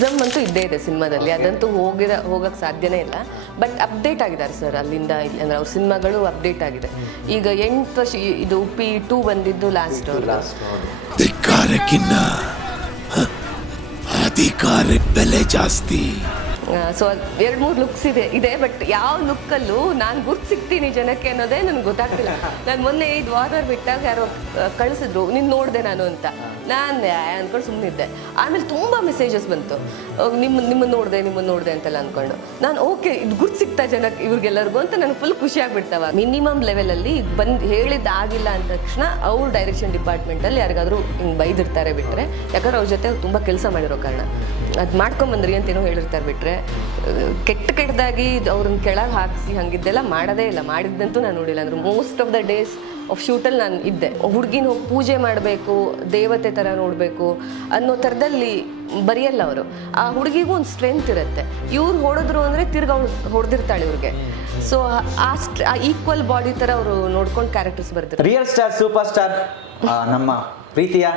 ಇಸಮ್ ಅಂತೂ ಇದ್ದೇ ಇದೆ ಸಿನಿಮಾದಲ್ಲಿ, ಅದಂತೂ ಹೋಗಕ್ಕೆ ಸಾಧ್ಯನೇ ಇಲ್ಲ. ಬಟ್ ಅಪ್ಡೇಟ್ ಆಗಿದ್ದಾರೆ ಸರ್ ಅಲ್ಲಿಂದ ಇಲ್ಲಿ, ಅಂದರೆ ಅವ್ರ ಸಿನಿಮಾಗಳು ಅಪ್ಡೇಟ್ ಆಗಿದೆ. ಈಗ 8 ವರ್ಷ ಇದು ಉಪ್ಪಿ 2 ಬಂದಿದ್ದು ಲಾಸ್ಟ್. ಅಧಿಕಾರಕ್ಕೆ ಬೆಲೆ ಜಾಸ್ತಿ. ಸೊ 2-3 ಲುಕ್ಸ್ ಇದೆ ಬಟ್ ಯಾವ ಲುಕ್ಕಲ್ಲೂ ನಾನು ಗುರ್ತು ಸಿಗ್ತೀನಿ ಜನಕ್ಕೆ ಅನ್ನೋದೇ ನನಗೆ ಗೊತ್ತಾಗ್ತಿಲ್ಲ. ನಾನು ಮೊನ್ನೆ ಇದು ವಾದರ್ ಬಿಟ್ಟಾಗ ಯಾರೋ ಕಳಿಸಿದ್ರು, ನೀನು ನೋಡಿದೆ ನಾನು ಅಂತ. ನಾನು ಅಂದ್ಕೊಂಡು ಸುಮ್ಮನಿದ್ದೆ. ಆಮೇಲೆ ತುಂಬ ಮೆಸೇಜಸ್ ಬಂತು, ನಿಮ್ಮನ್ನು ನೋಡಿದೆ ಅಂತೆಲ್ಲ ಅಂದ್ಕೊಂಡು. ನಾನು ಓಕೆ ಇದು ಗುರ್ತು ಸಿಗ್ತಾ ಜನಕ್ಕೆ ಇವ್ರಿಗೆಲ್ಲರಿಗೂ ಅಂತ ನನಗೆ ಫುಲ್ ಖುಷಿ ಆಗ್ಬಿಡ್ತಾವ. ಮಿನಿಮಮ್ ಲೆವೆಲಲ್ಲಿ ಹೇಳಿದ್ದು ಆಗಿಲ್ಲ ಅಂದ ತಕ್ಷಣ ಅವ್ರ ಡೈರೆಕ್ಷನ್ ಡಿಪಾರ್ಟ್ಮೆಂಟಲ್ಲಿ ಯಾರಿಗಾದರೂ ಹಿಂಗೆ ಬೈದಿರ್ತಾರೆ ಬಿಟ್ಟರೆ, ಯಾಕಂದ್ರೆ ಅವ್ರ ಜೊತೆ ತುಂಬ ಕೆಲಸ ಮಾಡಿರೋ ಕಾರಣ ಅದು ಮಾಡ್ಕೊಂಬಂದ್ರಿ ಅಂತೇನೋ ಹೇಳಿರ್ತಾರೆ ಬಿಟ್ಟರೆ, ಕೆಟ್ಟದಾಗಿ ಅವ್ರನ್ನ ಕೆಳಗೆ ಹಾಕಿಸಿ ಹಂಗಿದ್ದೆಲ್ಲ ಮಾಡೋದೇ ಇಲ್ಲ. ಮಾಡಿದ್ದಂತೂ ನಾನು ನೋಡಿಲ್ಲ. ಅಂದರೆ most of the days of ಶೂಟಲ್ಲಿ ನಾನು ಇದ್ದೆ. ಹುಡುಗಿನ ಹೋಗಿ ಪೂಜೆ ಮಾಡಬೇಕು, ದೇವತೆ ಥರ ನೋಡಬೇಕು ಅನ್ನೋ ಥರದಲ್ಲಿ ಬರೆಯಲ್ಲ ಅವರು. ಆ ಹುಡುಗಿಗೂ ಒಂದು ಸ್ಟ್ರೆಂತ್ ಇರುತ್ತೆ. ಇವ್ರು ಹೊಡೆದ್ರು ಅಂದರೆ ತಿರ್ಗಿ ಅವ್ರು ಹೊಡೆದಿರ್ತಾಳೆ ಇವ್ರಿಗೆ. ಸೊ ಆ ಈಕ್ವಲ್ ಬಾಡಿ ಥರ ಅವರು ನೋಡ್ಕೊಂಡು ಕ್ಯಾರೆಕ್ಟರ್ಸ್ ಬರ್ತಾರೆ. ರಿಯಲ್ ಸ್ಟಾರ್ ಸೂಪರ್ ಸ್ಟಾರ್ ನಮ್ಮ ಪ್ರೀತಿಯ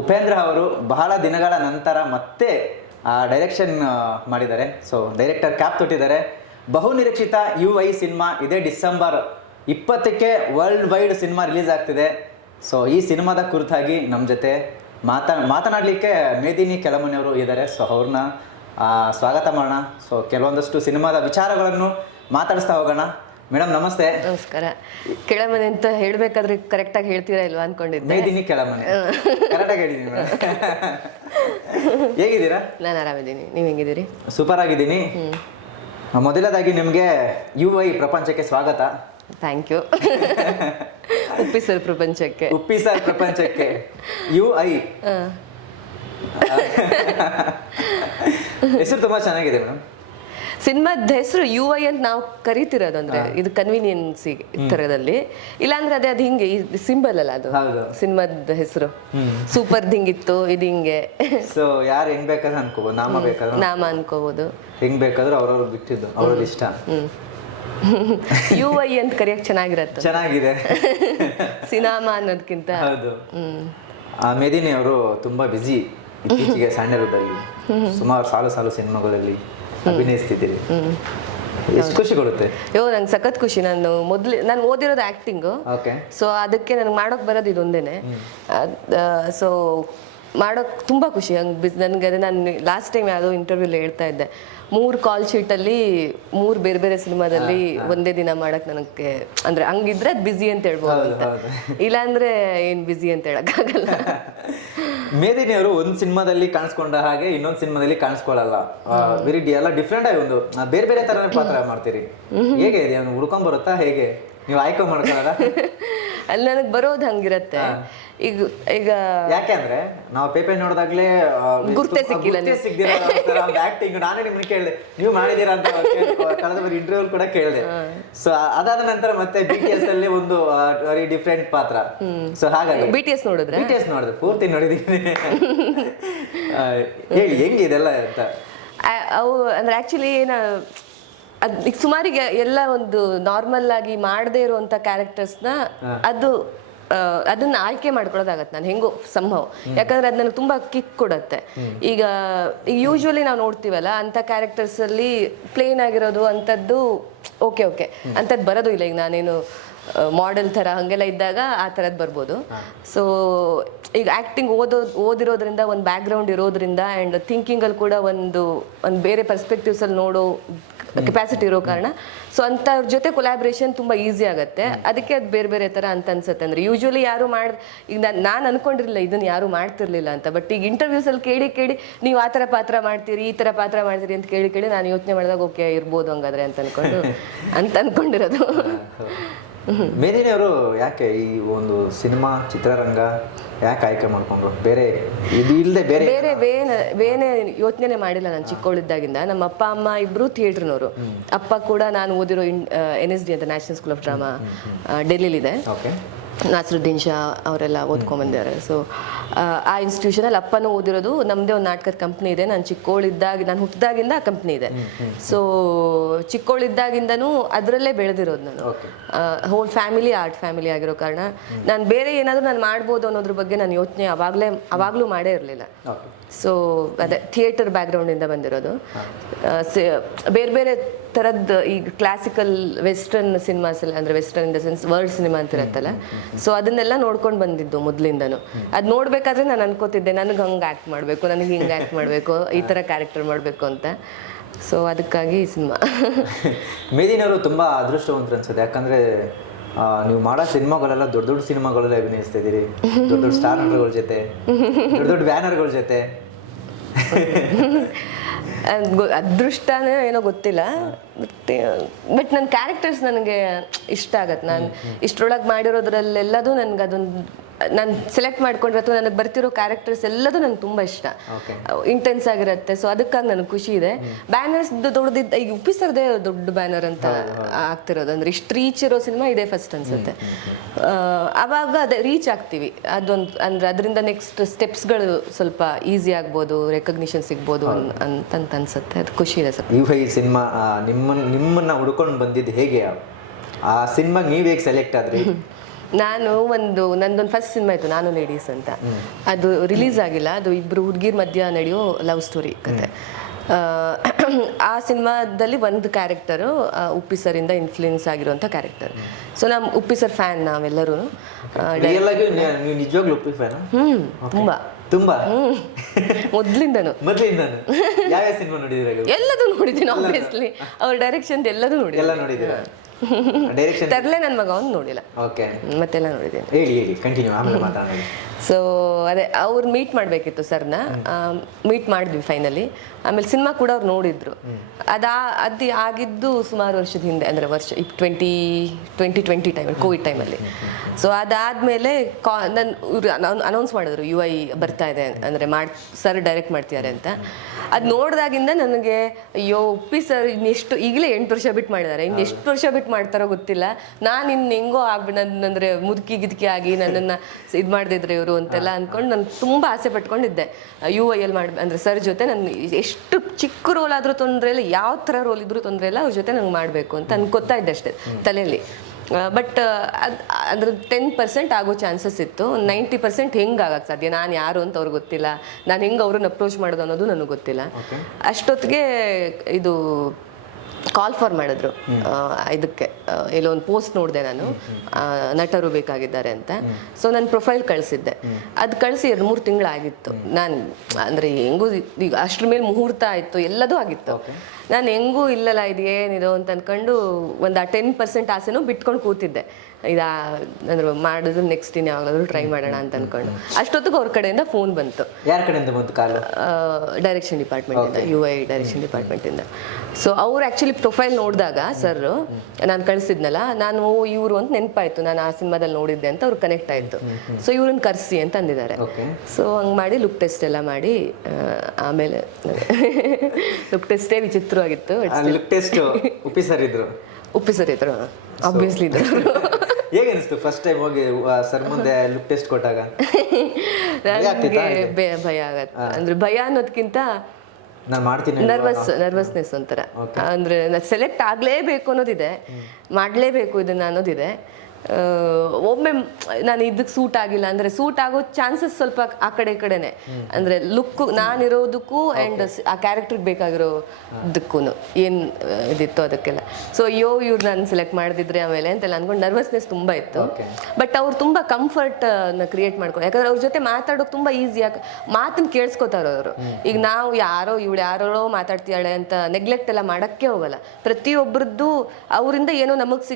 ಉಪೇಂದ್ರ ಅವರು ಬಹಳ ದಿನಗಳ ನಂತರ ಮತ್ತೆ ಡೈರೆಕ್ಷನ್ ಮಾಡಿದ್ದಾರೆ. ಸೊ ಡೈರೆಕ್ಟರ್ ಕ್ಯಾಪ್ ತೊಟ್ಟಿದ್ದಾರೆ. ಬಹು ನಿರೀಕ್ಷಿತ UI ಸಿನಿಮಾ ಇದೇ ಡಿಸೆಂಬರ್ 20ಕ್ಕೆ ವರ್ಲ್ಡ್ ವೈಡ್ ಸಿನಿಮಾ ರಿಲೀಸ್ ಆಗ್ತಿದೆ. ಸೊ ಈ ಸಿನಿಮಾದ ಕುರಿತಾಗಿ ನಮ್ಮ ಜೊತೆ ಮಾತನಾಡಲಿಕ್ಕೆ ಮೇದಿನಿ ಕೆಳಮನೆಯವರು ಇದ್ದಾರೆ. ಸೊ ಅವ್ರನ್ನ ಸ್ವಾಗತ ಮಾಡೋಣ. ಸೊ ಕೆಲವೊಂದಷ್ಟು ಸಿನಿಮಾದ ವಿಚಾರಗಳನ್ನು ಮಾತಾಡಿಸ್ತಾ ಹೋಗೋಣ. ಮೇಡಮ್ ನಮಸ್ತೆ. ನಮಸ್ಕಾರ. ಕೆಳಮನೆ ಅಂತ ಹೇಳ್ಬೇಕಾದ್ರೆ ಕರೆಕ್ಟಾಗಿ ಹೇಳ್ತೀರಾ ಇಲ್ವಾ ಅನ್ಕೊಂಡಿದ್ದೆ. ಮೇದಿನಿ ಕೆಳಮನೆ ಕರೆಕ್ಟಾಗಿ ಹೇಳಿದ್ದೀನಿ ಮೇಡಮ್. ಹೇಗಿದ್ದೀರಾ? ನಾನು ಆರಾಮಿದ್ದೀನಿ, ನೀವು ಹೆಂಗಿದ್ದೀರಿ? ಸೂಪರ್ ಆಗಿದ್ದೀನಿ. ಮೊದಲದಾಗಿ ನಿಮಗೆ UI ಪ್ರಪಂಚಕ್ಕೆ ಸ್ವಾಗತ. Thank you. ಉಪ್ಪಿ ಸರ್ ಪ್ರಪಂಚಕ್ಕೆ UI ಹೆಸರು ತುಂಬಾ ಚೆನ್ನಾಗಿದೆ ಮೇಡಮ್. ಸಿನಿಮಾದ ಹೆಸರು UI ಅಂತ ನಾವು ಕರಿತಿರೋದು, ಅಂದ್ರೆ ಇದು ಕನ್ವೀನಿಯನ್ಸಿ ಥರದಲ್ಲಿ. ಇಲ್ಲಾಂದ್ರೆ ಅದು ಹಿಂಗೆ ಸಿಂಬಲ್ ಅಲ್ಲ, ಅದು ಸಿನಿಮಾದ ಹೆಸರು. ಸೂಪರ್ ಹಿಂಗಿತ್ತು, ಇದು ಹಿಂಗೆ. ಸೊ ಯಾರು ಹೆಂಗ್ ಬೇಕಾದ್ರೆ ಅನ್ಕೋಬಹುದು, ನಾಮ ಅನ್ಕೋಬಹುದು, ಹೆಂಗ್ ಬೇಕಾದ್ರೂ ಅವ್ರವ್ರು ಬಿಟ್ಟಿದ್ದು ಅವ್ರ ಇಷ್ಟ. UI ಅಂತ ಕರಿಯಕ್ ಚೆನ್ನಾಗಿದೆ ಸಿನಿಮಾ ಅನ್ನೋದಕ್ಕಿಂತ. ಹೌದು. ಮೇದಿನಿ ಅವರು ತುಂಬಾ ಬಿಸಿ ಇತ್ತೀಚೆಗೆ. ಸ್ಯಾಂಡಲ್ವುಡ್ ಅಲ್ಲಿ ಸುಮಾರು ಸಾಲು ಸಿನಿಮಾಗಳಲ್ಲಿ ಅಭಿನಯಿಸ್ತಿದ್ದೀರಿ. ಎಷ್ಟು ಖುಷಿ ಕೊಡುತ್ತೆ? ನಂಗೆ ಸಖತ್ ಖುಷಿ. ನಾನು ಓದಿರೋದು ಆ್ಯಕ್ಟಿಂಗು. ಸೊ ಅದಕ್ಕೆ ನನಗೆ ಮಾಡೋಕೆ ಬರೋದು ಇದೊಂದೇನೆ. ಸೊ ಮಾಡೋಕೆ ತುಂಬ ಖುಷಿ. ನನಗೆ ಅದೇ ನಾನು ಲಾಸ್ಟ್ ಟೈಮ್ ಯಾವುದೋ ಇಂಟರ್ವ್ಯೂಲಿ ಹೇಳ್ತಾ ಇದ್ದೆ, 3 ಕಾಲ್ ಶೀಟಲ್ಲಿ 3 ಬೇರೆ ಸಿನಿಮಾದಲ್ಲಿ ಒಂದೇ ದಿನ ಮಾಡೋಕ್ಕೆ ನನಗೆ, ಅಂದರೆ ಹಂಗಿದ್ರೆ ಅದು ಬ್ಯುಸಿ ಅಂತ ಹೇಳ್ಬೋದು ಅಂತ. ಇಲ್ಲಾಂದರೆ ಏನು ಬ್ಯುಸಿ ಅಂತ ಹೇಳೋಕ್ಕಾಗಲ್ಲ. ಮೇದಿನಿ ಅವರು ಒಂದು ಸಿನಿಮಾದಲ್ಲಿ ಕಾಣಿಸ್ಕೊಂಡ ಹಾಗೆ ಇನ್ನೊಂದು ಸಿನಿಮಾದಲ್ಲಿ ಕಾಣಿಸ್ಕೊಳ್ಳಲ್ಲ. ಎಲ್ಲ ಡಿಫ್ರೆಂಟ್ ಆಗಿ ಒಂದು ಬೇರೆ ಥರನೇ ಪಾತ್ರ ಮಾಡ್ತೀರಿ. ಹೇಗೆ ಇದೆ ಹುಡ್ಕೊಂಡ್ ಬರುತ್ತಾ, ಹೇಗೆ ನೀವು ಆಯ್ಕೆ ಮಾಡ್ಕೊಳ್ಳಲ್ಲ? ಅಲ್ಲಿ ನನಗೆ ಬರೋದು ಹಂಗಿರತ್ತೆ. ಈಗ ಯಾಕೆಂದ್ರೆ ನಾವು ಪೇಪೆ ನೋಡಿದಾಗ್ಲೇ ಗುರ್ತೇ ಸಿಕ್ಕಿಲ್ಲ ಆಕ್ಟಿಂಗ್. ನಾನೇ ನಿಮ್ಗೆ ಕೇಳಿದೆ, ನೀವು ಮಾಡಿದೀರಾ ಅಂತ ಕಳೆದ ಬಾರಿ ಇಂಟರ್ವ್ಯೂ ಕೂಡ ಕೇಳಿದೆ. ಸೊ ಅದಾದ ನಂತರ ಮತ್ತೆ BTS ಅಲ್ಲಿ ಒಂದು ವೆರಿ ಡಿಫ್ರೆಂಟ್ ಪಾತ್ರ. ಸೊ ಹಾಗಾಗಿ BTS ನೋಡಿದ್ರೆ ಪೂರ್ತಿ ನೋಡಿದೀನಿ. ಹೇಳಿ ಹೆಂಗಿದೆಲ್ಲ ಅಂತ. ಅವು ಅಂದ್ರೆ ಆಕ್ಚುಲಿ ಈಗ ಸುಮಾರಿಗೆ ಎಲ್ಲ ಒಂದು ನಾರ್ಮಲ್ ಆಗಿ ಮಾಡದೇ ಇರುವಂತ ಕ್ಯಾರೆಕ್ಟರ್ಸ್ನ ಅದನ್ನ ಆಯ್ಕೆ ಮಾಡ್ಕೊಳ್ಳೋದಾಗತ್ತೆ ನಾನು ಹೆಂಗೋ ಸಂಭವ. ಯಾಕಂದ್ರೆ ಅದು ನನಗೆ ತುಂಬಾ ಕಿಕ್ ಕೊಡುತ್ತೆ. ಈಗ ಯೂಶ್ವಲಿ ನಾವು ನೋಡ್ತೀವಲ್ಲ ಅಂತ ಕ್ಯಾರೆಕ್ಟರ್ಸ್ ಅಲ್ಲಿ ಪ್ಲೇನ್ ಆಗಿರೋದು ಅಂಥದ್ದು ಓಕೆ ಅಂಥದ್ದು ಬರೋದು ಇಲ್ಲ. ಈಗ ನಾನೇನು ಮಾಡೆಲ್ ಥರ ಹಾಗೆಲ್ಲ ಇದ್ದಾಗ ಆ ಥರದ್ದು ಬರ್ಬೋದು. ಸೊ ಈಗ ಆ್ಯಕ್ಟಿಂಗ್ ಓದಿರೋದ್ರಿಂದ ಒಂದು ಬ್ಯಾಕ್ಗ್ರೌಂಡ್ ಇರೋದ್ರಿಂದ ಆ್ಯಂಡ್ ಥಿಂಕಿಂಗಲ್ಲಿ ಕೂಡ ಒಂದು ಬೇರೆ ಪರ್ಸ್ಪೆಕ್ಟಿವ್ಸಲ್ಲಿ ನೋಡೋ ಕೆಪಾಸಿಟಿ ಇರೋ ಕಾರಣ ಸೊ ಅಂಥವ್ರ ಜೊತೆ ಕೊಲಾಬ್ರೇಷನ್ ತುಂಬ ಈಸಿ ಆಗುತ್ತೆ. ಅದಕ್ಕೆ ಅದು ಬೇರೆ ಥರ ಅಂತ ಅನ್ಸುತ್ತೆ. ಅಂದರೆ ಯೂಶ್ವಲಿ ಯಾರು ಈಗ ನಾನು ಅನ್ಕೊಂಡಿರಲಿಲ್ಲ ಇದನ್ನು ಯಾರು ಮಾಡ್ತಿರ್ಲಿಲ್ಲ ಅಂತ. ಬಟ್ ಈಗ ಇಂಟರ್ವ್ಯೂಸಲ್ಲಿ ಕೇಳಿ ನೀವು ಆ ಥರ ಪಾತ್ರ ಮಾಡ್ತೀರಿ, ಈ ಥರ ಪಾತ್ರ ಮಾಡ್ತೀರಿ ಅಂತ ಕೇಳಿ ನಾನು ಯೋಚನೆ ಮಾಡಿದಾಗ ಓಕೆ ಇರ್ಬೋದು ಹಂಗಾದ್ರೆ ಅಂತ ಅನ್ಕೊಂಡಿರೋದು. ಮೇದಿನಿ ಅವರು ಯಾಕೆ ಈ ಒಂದು ಸಿನಿಮಾ ಚಿತ್ರರಂಗ ಯಾಕೆ ಆಯ್ಕೆ ಮಾಡ್ಕೊಂಡ್ರು? ಬೇರೆ ಇದು ಇಲ್ಲದೆ ಬೇರೆ ಬೇರೆ ಯೋಚನೆ ಮಾಡಿಲ್ಲ ನಾನು ಚಿಕ್ಕವಳಿದ್ದಾಗಿಂದ. ನಮ್ಮ ಅಪ್ಪ ಅಮ್ಮ ಇಬ್ರು ಥಿಯೇಟ್ರ್ನವರು. ಅಪ್ಪ ಕೂಡ ನಾನು ಓದಿರೋ NSD ಅಂತ ನ್ಯಾಷನಲ್ ಸ್ಕೂಲ್ ಆಫ್ ಡ್ರಾಮಾ ಡೆಲ್ಲಿಲಿದೆ. ನಾಸರುದ್ದೀನ್ ಶಾ ಅವರೆಲ್ಲ ಓದ್ಕೊಂಡ್ಬಂದಿದ್ದಾರೆ. ಸೊ ಆ ಇನ್ಸ್ಟಿಟ್ಯೂಷನಲ್ಲಿ ಅಪ್ಪನೂ ಓದಿರೋದು. ನಮ್ಮದೇ ಒಂದು ನಾಟಕದ ಕಂಪ್ನಿ ಇದೆ. ನಾನು ನಾನು ಹುಟ್ಟಿದಾಗಿಂದ ಆ ಕಂಪ್ನಿ ಇದೆ. ಸೊ ಚಿಕ್ಕವಳಿದ್ದಾಗಿಂದನೂ ಅದರಲ್ಲೇ ಬೆಳೆದಿರೋದು ನಾನು. ಹೋಲ್ ಫ್ಯಾಮಿಲಿ ಆರ್ಟ್ ಫ್ಯಾಮಿಲಿ ಆಗಿರೋ ಕಾರಣ ನಾನು ಬೇರೆ ಏನಾದರೂ ನಾನು ಮಾಡ್ಬೋದು ಅನ್ನೋದ್ರ ಬಗ್ಗೆ ನಾನು ಯೋಚನೆ ಅವಾಗಲೂ ಮಾಡೇ ಇರಲಿಲ್ಲ. ಸೊ ಅದೇ ಥಿಯೇಟರ್ ಬ್ಯಾಕ್ಗ್ರೌಂಡಿಂದ ಬಂದಿರೋದು. ಬೇರೆ ಬೇರೆ ಥರದ್ದು ಈಗ ಕ್ಲಾಸಿಕಲ್ ವೆಸ್ಟರ್ನ್ ಸಿನಿಮಾಸ್ ಎಲ್ಲ, ಅಂದರೆ western in the sense world cinema ಅಂತ ಇರುತ್ತಲ್ಲ, ಸೊ ಅದನ್ನೆಲ್ಲ ನೋಡ್ಕೊಂಡು ಬಂದಿದ್ದು ಮೊದಲಿಂದನೂ. ಅದು ನೋಡಬೇಕಾದ್ರೆ ನಾನು ಅನ್ಕೋತಿದ್ದೆ ನನಗೆ ಹಂಗೆ ಆ್ಯಕ್ಟ್ ಮಾಡಬೇಕು, ನನಗೆ ಹಿಂಗೆ ಆ್ಯಕ್ಟ್ ಮಾಡಬೇಕು, ಈ ಥರ ಕ್ಯಾರೆಕ್ಟರ್ ಮಾಡಬೇಕು ಅಂತ. ಸೊ ಅದಕ್ಕಾಗಿ ಈ ಸಿನಿಮಾ. ಮೇದಿನವರು ತುಂಬ ಅದೃಷ್ಟವಂತರು ಅನ್ಸುತ್ತೆ. ಯಾಕಂದರೆ ನೀವು ಮಾಡೋ ಸಿನಿಮಾಗಳೆಲ್ಲ ದೊಡ್ಡ ದೊಡ್ಡ ಸಿನಿಮಾಗಳೆಲ್ಲ ಅಭಿನಯಿಸ್ತಾ ಇದ್ದೀರಿ, ದೊಡ್ಡ ದೊಡ್ಡ ಸ್ಟಾರ್ ನಟರುಗಳ ಜೊತೆ, ದೊಡ್ಡ ದೊಡ್ಡ ಬ್ಯಾನರ್ಗಳ ಜೊತೆ. ಅದೃಷ್ಟನೇ ಏನೋ ಗೊತ್ತಿಲ್ಲ, ಬಟ್ ನನ್ನ ಕ್ಯಾರೆಕ್ಟರ್ಸ್ ನನಗೆ ಇಷ್ಟ ಆಗತ್ತೆ. ನಾನು ಇಷ್ಟರೊಳಗೆ ಮಾಡಿರೋದ್ರಲ್ಲೆಲ್ಲದೂ ನನಗೆ ಅದೊಂದು ನಾನು ಸೆಲೆಕ್ಟ್ ಮಾಡ್ಕೊಂಡ್ರೆ ಅಥವಾ ನನಗೆ ಬರ್ತಿರೋ ಕ್ಯಾರೆಕ್ಟರ್ಸ್ ಎಲ್ಲದೂ ನನಗೆ ತುಂಬ ಇಷ್ಟ, ಇಂಟೆನ್ಸ್ ಆಗಿರುತ್ತೆ. ಸೊ ಅದಕ್ಕಾಗಿ ನನಗೆ ಖುಷಿ ಇದೆ. ಬ್ಯಾನರ್ಸ್ ದೊಡ್ಡದಿದ್ದ ಈಗ ಉಪ್ಪಿಸರ್ದೇ ದೊಡ್ಡ ಬ್ಯಾನರ್ ಅಂತ ಆಗ್ತಿರೋದು, ಅಂದರೆ ಇಷ್ಟು ರೀಚ್ ಇರೋ ಸಿನಿಮಾ ಇದೇ ಫಸ್ಟ್ ಅನ್ಸುತ್ತೆ. ಆವಾಗ ಅದೇ ರೀಚ್ ಆಗ್ತೀವಿ, ಅದೊಂದು ಅಂದರೆ ಅದರಿಂದ ನೆಕ್ಸ್ಟ್ ಸ್ಟೆಪ್ಸ್ಗಳು ಸ್ವಲ್ಪ ಈಸಿ ಆಗ್ಬೋದು, ರೆಕಗ್ನಿಷನ್ ಸಿಗ್ಬೋದು ಅಂತ ಅನ್ಸುತ್ತೆ. ಅದು ಖುಷಿ ಇದೆ ಸರ್. ಈ ಸಿನಿಮಾ ನಿಮ್ಮನ್ನ ಹುಡ್ಕೊಂಡು ಬಂದಿದ್ದು ಹೇಗೆ? ಆ ಸಿನಿಮಾಗೆ ನೀವು ಹೇಗೆ ಸೆಲೆಕ್ಟ್ ಆದ್ರಿ? ನಂದೊಂದು ಫಸ್ಟ್ ಸಿನಿಮಾ ಇತ್ತು, ನಾನು ಲೇಡೀಸ್ ಅಂತ. ಅದು ರಿಲೀಸ್ ಆಗಿಲ್ಲ. ಅದು ಇಬ್ಬರು ಹುಡುಗಿರ ಮಧ್ಯ ನಡೆಯೋ ಲವ್ ಸ್ಟೋರಿ ಕತೆ. ಆ ಸಿನಿಮಾದಲ್ಲಿ ಒಂದು ಕ್ಯಾರೆಕ್ಟರು ಉಪ್ಪಿ ಸರಿಂದ ಇನ್ಫ್ಲೂಯೆನ್ಸ್ ಆಗಿರುವಂಥ ಕ್ಯಾರೆಕ್ಟರ್. ಸೊ ನಮ್ಮ ಉಪ್ಪಿ ಸರ್ ಫ್ಯಾನ್ ನಾವೆಲ್ಲರೂ. ನಿಜವಾಗ್ಲೂ ಉಪ್ಪಿ ಫ್ಯಾನ್? ತುಂಬಾ ಮೊದ್ಲಿಂದನು ಯಾವ ಸಿನಿಮಾ ನೋಡಿದ್ರಿ? ಎಲ್ಲದೂ ನೋಡಿದ್ದೀನಿ ಆಬ್ವಿಯಸ್ಲಿ. ಅವ್ರ ಡೈರೆಕ್ಷನ್ ಎಲ್ಲದೂ ನೋಡಿದ್ದೀನಿ. ತರ್ಲೆ ನನ್ನ ಮಗ ಒಂದು ನೋಡಿಲ್ಲ, ಮತ್ತೆಲ್ಲ ನೋಡಿದ್ದೀನಿ. ಹೇಳಿ ಕಂಟಿನ್ಯೂ, ಆಮೇಲೆ ಮಾತಾಡೋಣ. ಸೊ ಅದೇ ಅವ್ರು ಮೀಟ್ ಮಾಡಬೇಕಿತ್ತು ಸರ್ನ, ಮೀಟ್ ಮಾಡಿದ್ವಿ ಫೈನಲಿ. ಆಮೇಲೆ ಸಿನಿಮಾ ಕೂಡ ಅವ್ರು ನೋಡಿದ್ರು. ಅದು ಆಗಿದ್ದು ಸುಮಾರು ವರ್ಷದ ಹಿಂದೆ, ಅಂದರೆ ವರ್ಷ 2020 ಟೈಮಲ್ಲಿ, ಕೋವಿಡ್ ಟೈಮಲ್ಲಿ. ಸೊ ಅದಾದಮೇಲೆ ಇವರು ಅನೌನ್ಸ್ ಮಾಡಿದ್ರು UI ಬರ್ತಾ ಇದೆ, ಅಂದರೆ ಸರ್ ಡೈರೆಕ್ಟ್ ಮಾಡ್ತಿದ್ದಾರೆ ಅಂತ. ಅದು ನೋಡಿದಾಗಿಂದ ನನಗೆ ಅಯ್ಯೋ ಉಪ್ಪಿ ಸರ್ ಇನ್ನೆಷ್ಟು, ಈಗಲೇ 8 ವರ್ಷ ಬಿಟ್ಟು ಮಾಡಿದ್ದಾರೆ, ಇನ್ನೆಷ್ಟು ವರ್ಷ ಬಿಟ್ಟು ಮಾಡ್ತಾರೋ ಗೊತ್ತಿಲ್ಲ. ನಾನು ಹೆಂಗೋ ಅಂದರೆ ಮುದುಕಿ ಗಿದ್ಕಿ ಆಗಿ ನನ್ನನ್ನು ಇದು ಮಾಡ್ದಿದ್ರೆ ಇವರು ಅಂತೆಲ್ಲ ಅಂದ್ಕೊಂಡು ನಾನು ತುಂಬ ಆಸೆ ಪಟ್ಕೊಂಡಿದ್ದೆ. UI ಅಂದರೆ ಸರ್ ಜೊತೆ ನಾನು ಎಷ್ಟು ಚಿಕ್ಕ ರೋಲ್ ಆದರೂ ತೊಂದರೆ ಇಲ್ಲ, ಯಾವ ಥರ ರೋಲ್ ಇದ್ರೂ ತೊಂದರೆ ಇಲ್ಲ, ಅವ್ರ ಜೊತೆ ನಂಗೆ ಮಾಡಬೇಕು ಅಂತ ಅನ್ಕೋತಾ ಇದ್ದೆ ಅಷ್ಟೇ ತಲೆಯಲ್ಲಿ. ಬಟ್ ಅದ್ರ 10% ಆಗೋ ಚಾನ್ಸಸ್ ಇತ್ತು. 90% ಹೆಂಗೆ ಆಗಕ್ಕೆ ಸಾಧ್ಯ? ನಾನು ಯಾರು ಅಂತ ಅವ್ರಿಗೆ ಗೊತ್ತಿಲ್ಲ, ನಾನು ಹೆಂಗೆ ಅವ್ರನ್ನ ಅಪ್ರೋಚ್ ಮಾಡೋದು ಅನ್ನೋದು ನನಗೆ ಗೊತ್ತಿಲ್ಲ. ಅಷ್ಟೊತ್ತಿಗೆ ಇದು ಕಾಲ್ ಫಾರ್ ಮಾಡಿದ್ರು. ಇದಕ್ಕೆ ಎಲ್ಲೋ ಒಂದು ಪೋಸ್ಟ್ ನೋಡಿದೆ ನಾನು, ನಟರು ಬೇಕಾಗಿದ್ದಾರೆ ಅಂತ. ಸೊ ನನ್ನ ಪ್ರೊಫೈಲ್ ಕಳಿಸಿದ್ದೆ. ಅದು ಕಳಿಸಿ 2-3 ತಿಂಗಳಾಗಿತ್ತು. ನಾನು ಅಂದರೆ ಹೆಂಗೂ ಈಗ ಅಷ್ಟ್ರ ಮೇಲೆ ಮುಹೂರ್ತ ಆಯಿತು, ಎಲ್ಲದೂ ಆಗಿತ್ತು. ನಾನು ಹೆಂಗೂ ಇಲ್ಲಲ್ಲ ಇದು ಏನಿದು ಅಂತ ಅಂದ್ಕೊಂಡು ಒಂದು 10% ಆಸೆನೂ ಬಿಟ್ಕೊಂಡು ಕೂತಿದ್ದೆ. ಅಂದ್ರೆ ಮಾಡಿದ್ರು ನೆಕ್ಸ್ಟ್ ಇನ್ನು ಯಾವಾಗಲಾದ್ರೂ ಟ್ರೈ ಮಾಡೋಣ ಅಂತ ಅಂದ್ಕೊಂಡು. ಅಷ್ಟೊತ್ತಿಗೆ ಅವ್ರ ಕಡೆಯಿಂದ ಫೋನ್ ಬಂತು. ಯಾರ ಕಡೆಯಿಂದ ಬಂತು? ಡೈರೆಕ್ಷನ್ ಡಿಪಾರ್ಟ್ಮೆಂಟಿಂದ, UI ಡೈರೆಕ್ಷನ್ ಡಿಪಾರ್ಟ್ಮೆಂಟಿಂದ. ಸೊ ಅವ್ರು ಆ್ಯಕ್ಚುಲಿ ಪ್ರೊಫೈಲ್ ನೋಡಿದಾಗ ಸರ್ ನಾನು ಕಳಿಸಿದ್ನಲ್ಲ, ನಾನು ಇವರು ಅಂತ ನೆನಪಾಯ್ತು, ನಾನು ಆ ಸಿನಿಮಾದಲ್ಲಿ ನೋಡಿದ್ದೆ ಅಂತ ಅವ್ರು ಕನೆಕ್ಟ್ ಆಯಿತು. ಸೊ ಇವ್ರನ್ನ ಕರೆಸಿ ಅಂತ ಅಂದಿದ್ದಾರೆ. ಸೊ ಹಂಗೆ ಮಾಡಿ ಲುಕ್ ಟೆಸ್ಟ್ ಎಲ್ಲ ಮಾಡಿ ಆಮೇಲೆ ಲುಕ್ ಟೆಸ್ಟೇ ವಿಚಿತ್ರವಾಗಿತ್ತು. ಲುಕ್ ಟೆಸ್ಟ್ ಉಪ್ಪಿ ಸರ್ ಇದ್ರು ಆಬ್ವಿಯಸ್ಲಿ ಇದ್ರು. ಹೇಗೆ ಅನಿಸ್ತು ಫಸ್ಟ್ ಟೈಮ್ ಹೋಗಿ ಸರ್ ಮುಂದೆ ಲುಕ್ ಟೆಸ್ಟ್ ಕೊಟ್ಟಾಗ? ನನಗೆ ಭಯ ಆಗತ್ತೆ. ಅಂದ್ರೆ ಭಯ ಅನ್ನೋದಕ್ಕಿಂತ ನರ್ವಸ್ನೆಸ್ ಒಂಥರ. ಅಂದ್ರೆ ಸೆಲೆಕ್ಟ್ ಆಗಲೇಬೇಕು ಅನ್ನೋದಿದೆ, ಮಾಡಲೇಬೇಕು ಇದನ್ನ ಅನ್ನೋದಿದೆ. ಒಮ್ಮೆ ನಾನು ಇದಕ್ಕೆ ಸೂಟ್ ಆಗಿಲ್ಲ ಅಂದರೆ ಸೂಟ್ ಆಗೋ ಚಾನ್ಸಸ್ ಸ್ವಲ್ಪ ಆ ಕಡೆ ಈ ಕಡೆನೆ. ಅಂದರೆ ಲುಕ್ ನಾನಿರೋದಕ್ಕೂ ಆ್ಯಂಡ್ ಆ ಕ್ಯಾರೆಕ್ಟರ್ಗೆ ಬೇಕಾಗಿರೋದಕ್ಕೂ ಏನು ಇದಿತ್ತು ಅದಕ್ಕೆಲ್ಲ. ಸೊ ಇವ್ರು ನಾನು ಸೆಲೆಕ್ಟ್ ಮಾಡಿದ್ರೆ ಆಮೇಲೆ ಅಂತೆಲ್ಲ ಅಂದ್ಕೊಂಡು ನರ್ವಸ್ನೆಸ್ ತುಂಬ ಇತ್ತು. ಬಟ್ ಅವ್ರು ತುಂಬ ಕಂಫರ್ಟ್ನ ಕ್ರಿಯೇಟ್ ಮಾಡ್ಕೊಂಡು, ಯಾಕಂದ್ರೆ ಅವ್ರ ಜೊತೆ ಮಾತಾಡೋಕೆ ತುಂಬ ಈಸಿಯಾಗಿ ಮಾತನ್ನು ಕೇಳಿಸ್ಕೊತಾರೆ ಅವರು. ಈಗ ನಾವು ಇವಳು ಯಾರೋ ಮಾತಾಡ್ತೀಯಾಳೆ ಅಂತ ನೆಗ್ಲೆಕ್ಟ್ ಎಲ್ಲ ಮಾಡೋಕ್ಕೆ ಹೋಗಲ್ಲ. ಪ್ರತಿಯೊಬ್ಬರದ್ದು ಅವರಿಂದ ಏನೋ ನನಗೆ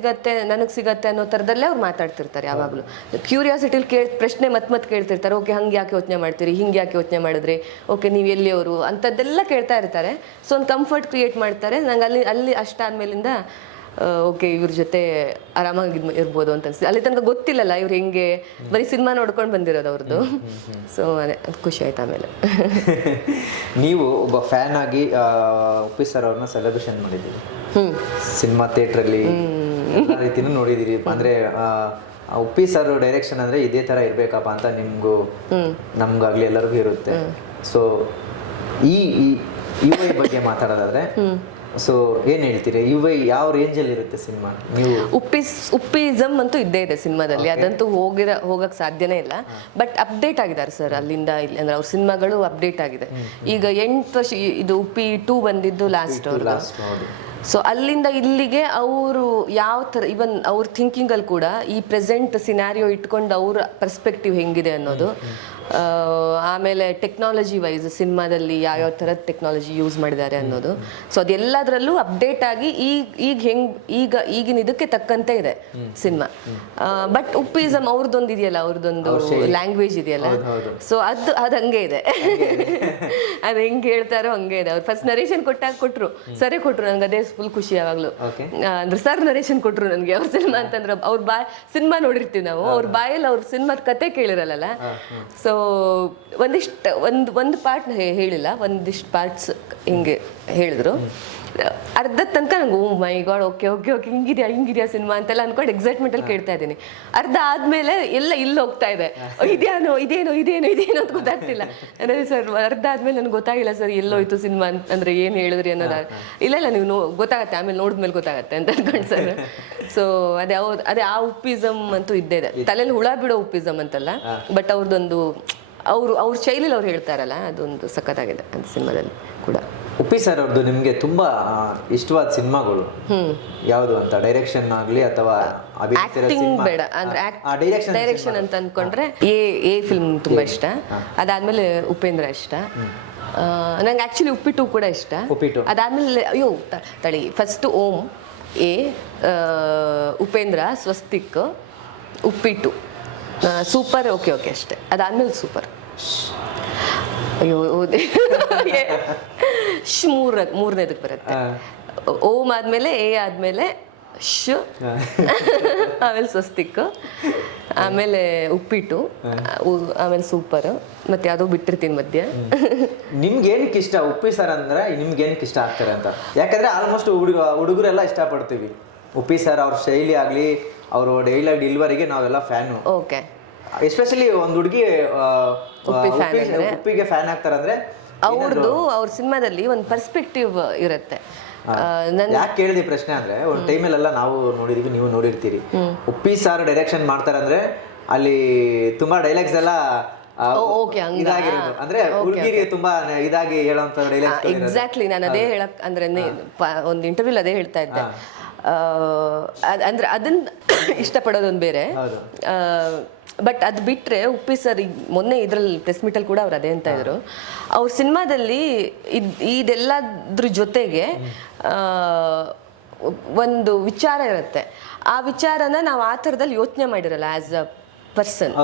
ಸಿಗತ್ತೆ ಅನ್ನೋ ಥರದಲ್ಲಿ ಅವ್ರು ಮಾತಾಡ್ತಿರ್ತಾರೆ. ಯಾವಾಗಲೂ ಕ್ಯೂರಿಯಾಸಿಟಿಲಿ ಪ್ರಶ್ನೆ ಮತ್ತೆ ಕೇಳ್ತಿರ್ತಾರೆ. ಓಕೆ ಹಂಗೆ ಯಾಕೆ ಯೋಚನೆ ಮಾಡ್ತೀರಿ, ಹಿಂಗೆ ಯಾಕೆ ಯೋಚನೆ ಮಾಡಿದ್ರಿ, ಓಕೆ ನೀವು ಎಲ್ಲಿಯವರು ಅಂಥದ್ದೆಲ್ಲ ಕೇಳ್ತಾ ಇರ್ತಾರೆ. ಸೊ ಒಂದು ಕಂಫರ್ಟ್ ಕ್ರಿಯೇಟ್ ಮಾಡ್ತಾರೆ. ನಂಗೆ ಅಲ್ಲಿ ಅಷ್ಟಾದ್ಮೇಲಿಂದ ಓಕೆ ಇವ್ರ ಜೊತೆ ಆರಾಮಾಗಿ ಇರ್ಬೋದು ಅಂತ ಅನ್ಸುತ್ತೆ. ಅಲ್ಲಿ ತನಕ ಗೊತ್ತಿಲ್ಲಲ್ಲ ಇವ್ರು ಹೆಂಗೆ, ಬರೀ ಸಿನಿಮಾ ನೋಡ್ಕೊಂಡು ಬಂದಿರೋದು ಅವ್ರದ್ದು. ಸೊ ಅದೇ ಖುಷಿ ಆಯ್ತು. ಆಮೇಲೆ ನೀವು ಒಬ್ಬ ಫ್ಯಾನ್ ಆಗಿ ಉಪ್ಪಿ ಸರ್ ಅವ್ರನ್ನ ಸೆಲೆಬ್ರೇಷನ್ ಮಾಡಿದ್ದೀರಿ ಸಿನಿಮಾ ಥಿಯೇಟ್ರಲ್ಲಿ, ಎಲ್ಲ ರೀತಿನೂ ನೋಡಿದ್ದೀರಿ. ಅಂದರೆ ಉಪ್ಪಿ ಸರ್ ಡೈರೆಕ್ಷನ್ ಅಂದರೆ ಇದೇ ಥರ ಇರಬೇಕಪ್ಪ ಅಂತ ನಿಮಗೂ ನಮ್ಗಾಗಲಿ ಎಲ್ಲರಿಗೂ ಇರುತ್ತೆ. ಸೊ ಈ ಯು ಐ ಬಗ್ಗೆ ಮಾತಾಡೋದಾದ್ರೆ ಸೊ ಏನು ಹೇಳ್ತೀರಿ, ಯು ಐ ಯಾವ ರೇಂಜಲ್ಲಿ ಇರುತ್ತೆ ಸಿನಿಮಾ? ನೀವು ಉಪ್ಪಿಸಮ್ ಅಂತೂ ಇದ್ದೇ ಇದೆ ಸಿನಿಮಾದಲ್ಲಿ, ಅದಂತೂ ಹೋಗಕ್ಕೆ ಸಾಧ್ಯನೇ ಇಲ್ಲ. ಬಟ್ ಅಪ್ಡೇಟ್ ಆಗಿದ್ದಾರೆ ಸರ್ ಅಲ್ಲಿಂದ ಇಲ್ಲಿ, ಅಂದ್ರೆ ಅವ್ರ ಸಿನಿಮಾಗಳು ಅಪ್ಡೇಟ್ ಆಗಿದೆ. ಈಗ 8 ವರ್ಷ ಇದು ಉಪ್ಪಿ 2 ಬಂದಿದ್ದು ಲಾಸ್ಟ್. ಸೊ ಅಲ್ಲಿಂದ ಇಲ್ಲಿಗೆ ಅವರು ಯಾವ ಥರ ಇವನ್ ಅವ್ರ ಥಿಂಕಿಂಗಲ್ಲಿ ಕೂಡ ಈ ಪ್ರೆಸೆಂಟ್ ಸಿನಾರಿಯೋ ಇಟ್ಕೊಂಡು ಅವ್ರ ಪರ್ಸ್ಪೆಕ್ಟಿವ್ ಹೆಂಗಿದೆ ಅನ್ನೋದು, ಆಮೇಲೆ ಟೆಕ್ನಾಲಜಿ ವೈಸ್ ಸಿನಿಮಾದಲ್ಲಿ ಯಾವ್ಯಾವ ಥರದ ಟೆಕ್ನಾಲಜಿ ಯೂಸ್ ಮಾಡಿದ್ದಾರೆ ಅನ್ನೋದು, ಸೊ ಅದೆಲ್ಲದರಲ್ಲೂ ಅಪ್ಡೇಟ್ ಆಗಿ ಈಗಿನ ಇದಕ್ಕೆ ತಕ್ಕಂತೆ ಇದೆ ಸಿನಿಮಾ. ಬಟ್ ಉಪ್ಪಿಸಮ್ ಅವ್ರದ್ದೊಂದು ಇದೆಯಲ್ಲ, ಅವ್ರದ್ದೊಂದು ಲ್ಯಾಂಗ್ವೇಜ್ ಇದೆಯಲ್ಲ, ಸೊ ಅದು ಹಂಗೆ ಇದೆ. ಅದು ಹೆಂಗೆ ಹೇಳ್ತಾರೋ ಹಂಗೆ ಇದೆ. ಅವ್ರು ಫಸ್ಟ್ ನರೇಷನ್ ಕೊಟ್ಟರು, ಸರಿ ಕೊಟ್ರು, ನಂಗೆ ಅದೇ ಫುಲ್ ಖುಷಿ ಯಾವಾಗಲೂ. ಅಂದ್ರೆ ಸರ್ ನರೇಷನ್ ಕೊಟ್ರು ನನಗೆ ಅವ್ರ ಸಿನಿಮಾ ಅಂತಂದ್ರೆ, ಅವ್ರ ಸಿನಿಮಾ ನೋಡಿರ್ತೀವಿ ನಾವು, ಅವ್ರ ಬಾಯಲ್ಲಿ ಅವ್ರ ಸಿನಿಮಾದ ಕತೆ ಕೇಳಿರಲ್ಲ. ಸೊ ಒಂದು ಪಾರ್ಟ್ ಹೇಳಿಲ್ಲ, ಒಂದಿಷ್ಟು ಪಾರ್ಟ್ಸ್ ಹಿಂಗೆ ಹೇಳಿದ್ರು. ಅರ್ಧ ತನಕ ನಂಗೆ oh my god okay okay okay ಹಿಂಗಿದ್ಯಾ ಸಿನಿಮಾ ಅಂತೆಲ್ಲ ಅನ್ಕೊಂಡು ಎಕ್ಸೈಟ್ಮೆಂಟಲ್ಲಿ ಕೇಳ್ತಾ ಇದ್ದೀನಿ. ಅರ್ಧ ಆದಮೇಲೆ ಎಲ್ಲ ಇಲ್ಲಿ ಹೋಗ್ತಾ ಇದೆ, ಇದೇನೋ ಅಂತ ಗೊತ್ತಾಗ್ತಿಲ್ಲ. ಅಂದರೆ ಸರ್ ಅರ್ಧ ಆದಮೇಲೆ ನನಗೆ ಗೊತ್ತಾಗಿಲ್ಲ ಸರ್ ಎಲ್ಲೋಯ್ತು ಸಿನಿಮಾ ಅಂದರೆ ಏನು ಹೇಳಿದ್ರಿ ಅನ್ನೋದು. ಇಲ್ಲ ನೀವು ಗೊತ್ತಾಗತ್ತೆ, ಆಮೇಲೆ ನೋಡಿದ್ಮೇಲೆ ಗೊತ್ತಾಗತ್ತೆ ಅಂತ ಅನ್ಕೊಂಡು ಸರ್. ಸೊ ಅದೇ ಆ ಉಪ್ಪಿಸಮ್ ಅಂತೂ ಇದ್ದೇ ಇದೆ, ತಲೆಯಲ್ಲಿ ಹುಳ ಬಿಡೋ ಉಪ್ಪಿಸಮ್ ಅಂತಲ್ಲ, ಬಟ್ ಅವ್ರದ್ದೊಂದು ಅವ್ರ ಶೈಲಿಲಿ ಅವ್ರು ಹೇಳ್ತಾರಲ್ಲ, ಅದೊಂದು ಸಖತ್ತಾಗಿದೆ ಅಂತ ಸಿನಿಮಾದಲ್ಲಿ ಕೂಡ. ಉಪ್ಪಿ ಸರ್ ಅವ್ರದ್ದು ನಿಮಗೆ ತುಂಬಾ ಇಷ್ಟವಾದ ಸಿನಿಮಾಗಳು ಯಾವುದು ಅಂತ, ಡೈರೆಕ್ಷನ್ ಆಗಲಿ ಅಥವಾ ಆಕ್ಟಿಂಗ್ ಬೇಡ ಅಂದ್ರೆ ಡೈರೆಕ್ಷನ್ ಅಂತ ಅಂದ್ಕೊಂಡ್ರೆ ಎ ಫಿಲ್ಮ್ ತುಂಬಾ ಇಷ್ಟ. ಅದಾದ್ಮೇಲೆ ಉಪೇಂದ್ರ ಇಷ್ಟ. ನಂಗೆ ಆಕ್ಚುಲಿ ಉಪ್ಪಿಟ್ಟು ಕೂಡ ಇಷ್ಟ. ಅದಾದ್ಮೇಲೆ ತಳಿ first Om, A, Upendra, Swastik, uppittu, super, okay ಅಷ್ಟೇ. ಅದಾದ್ಮೇಲೆ ಸೂಪರ್, ಮೂರನೇದಕ್ಕೆ ಬರುತ್ತೆ. ಓಂ ಆದ್ಮೇಲೆ ಎ ಆದ್ಮೇಲೆ ಶ್, ಆಮೇಲೆ ಸ್ವಸ್ತಿಕ್, ಆಮೇಲೆ ಉಪ್ಪಿಟ್ಟು, ಆಮೇಲೆ ಸೂಪರ್, ಮತ್ತೆ ಯಾವುದೋ ಬಿಟ್ಟಿರ್ತೀನಿ ಮಧ್ಯ. ನಿಮ್ಗೆ ಏನಕ್ಕೆ ಇಷ್ಟ ಉಪ್ಪಿ ಸರ್ ಅಂದ್ರೆ, ನಿಮ್ಗೆ ಏನಕ್ಕೆ ಇಷ್ಟ ಆಗ್ತಾರೆ ಅಂತ? ಯಾಕಂದ್ರೆ ಆಲ್ಮೋಸ್ಟ್ ಹುಡುಗರೆಲ್ಲ ಇಷ್ಟಪಡ್ತೀವಿ ಉಪ್ಪಿ ಸರ್, ಅವ್ರ ಶೈಲಿ ಆಗಲಿ, ಅವರು ಡೈಲಾಗ್ ಡೆಲಿವರಿಗೆ ನಾವೆಲ್ಲ ಫ್ಯಾನು. ಓಕೆ, ಎಸ್ಪೆಷಲಿ ಒಂದು ಹುಡುಗಿ ಉಪ್ಪಿಗೆ ಫ್ಯಾನ್ ಆಗ್ತಾರಂದ್ರೆ ಅವ್ರ ಸಿನಿಮಾದಲ್ಲಿ ಒಂದು ಪರ್ಸ್ಪೆಕ್ಟಿವ್ ಇರುತ್ತೆ. ಯಾಕೆ ಕೇಳಿದೆ ಪ್ರಶ್ನೆ ಅಂದ್ರೆ, ಒಂದು ಟೈಮಲ್ಲೆಲ್ಲ ನಾವು ನೋಡಿದೀವಿ, ನೀವು ನೋಡಿರ್ತೀರಿ, ಉಪ್ಪಿ ಸಾರ್ ಡೈರೆಕ್ಷನ್ ಮಾಡ್ತಾರಂದ್ರೆ ಅಲ್ಲಿ ತುಂಬಾ ಡೈಲಾಗ್ಸ್ ಎಲ್ಲ ಇದಾಗಿರೋದು, ಅಂದ್ರೆ ಹುಡುಗಿರಿಗೆ ತುಂಬಾ ಇದಾಗಿ ಹೇಳೋಂತ ಡೈಲಾಗ್ಸ್. ಎಕ್ಸಾಕ್ಟ್ಲಿ, ನಾನು ಅದೇ ಹೇಳಕ್ ಅಂದ್ರೆ ಒಂದು ಇಂಟರ್ವ್ಯೂಲ್ ಅದೇ ಹೇಳ್ತಾ ಇದ್ದೆ. ಅಂದ್ರೆ ಅದನ್ನ ಇಷ್ಟಪಡೋದೊಂದು ಬೇರೆ, ಬಟ್ ಅದು ಬಿಟ್ಟರೆ ಉಪ್ಪಿ ಸರ್ ಮೊನ್ನೆ ಇದರಲ್ಲಿ ಪ್ರೆಸ್ ಮೀಟಲ್ಲಿ ಕೂಡ ಅವ್ರು ಅದೇ ಅಂತ ಇದ್ರು, ಅವ್ರ ಸಿನಿಮಾದಲ್ಲಿ ಇದೆಲ್ಲದ್ರ ಜೊತೆಗೆ ಒಂದು ವಿಚಾರ ಇರುತ್ತೆ. ಆ ವಿಚಾರನ ನಾವು ಆ ಥರದಲ್ಲಿ ಯೋಚನೆ ಮಾಡಿರಲ್ಲ ಆ್ಯಸ್ ಅ ಪರ್ಸನ್.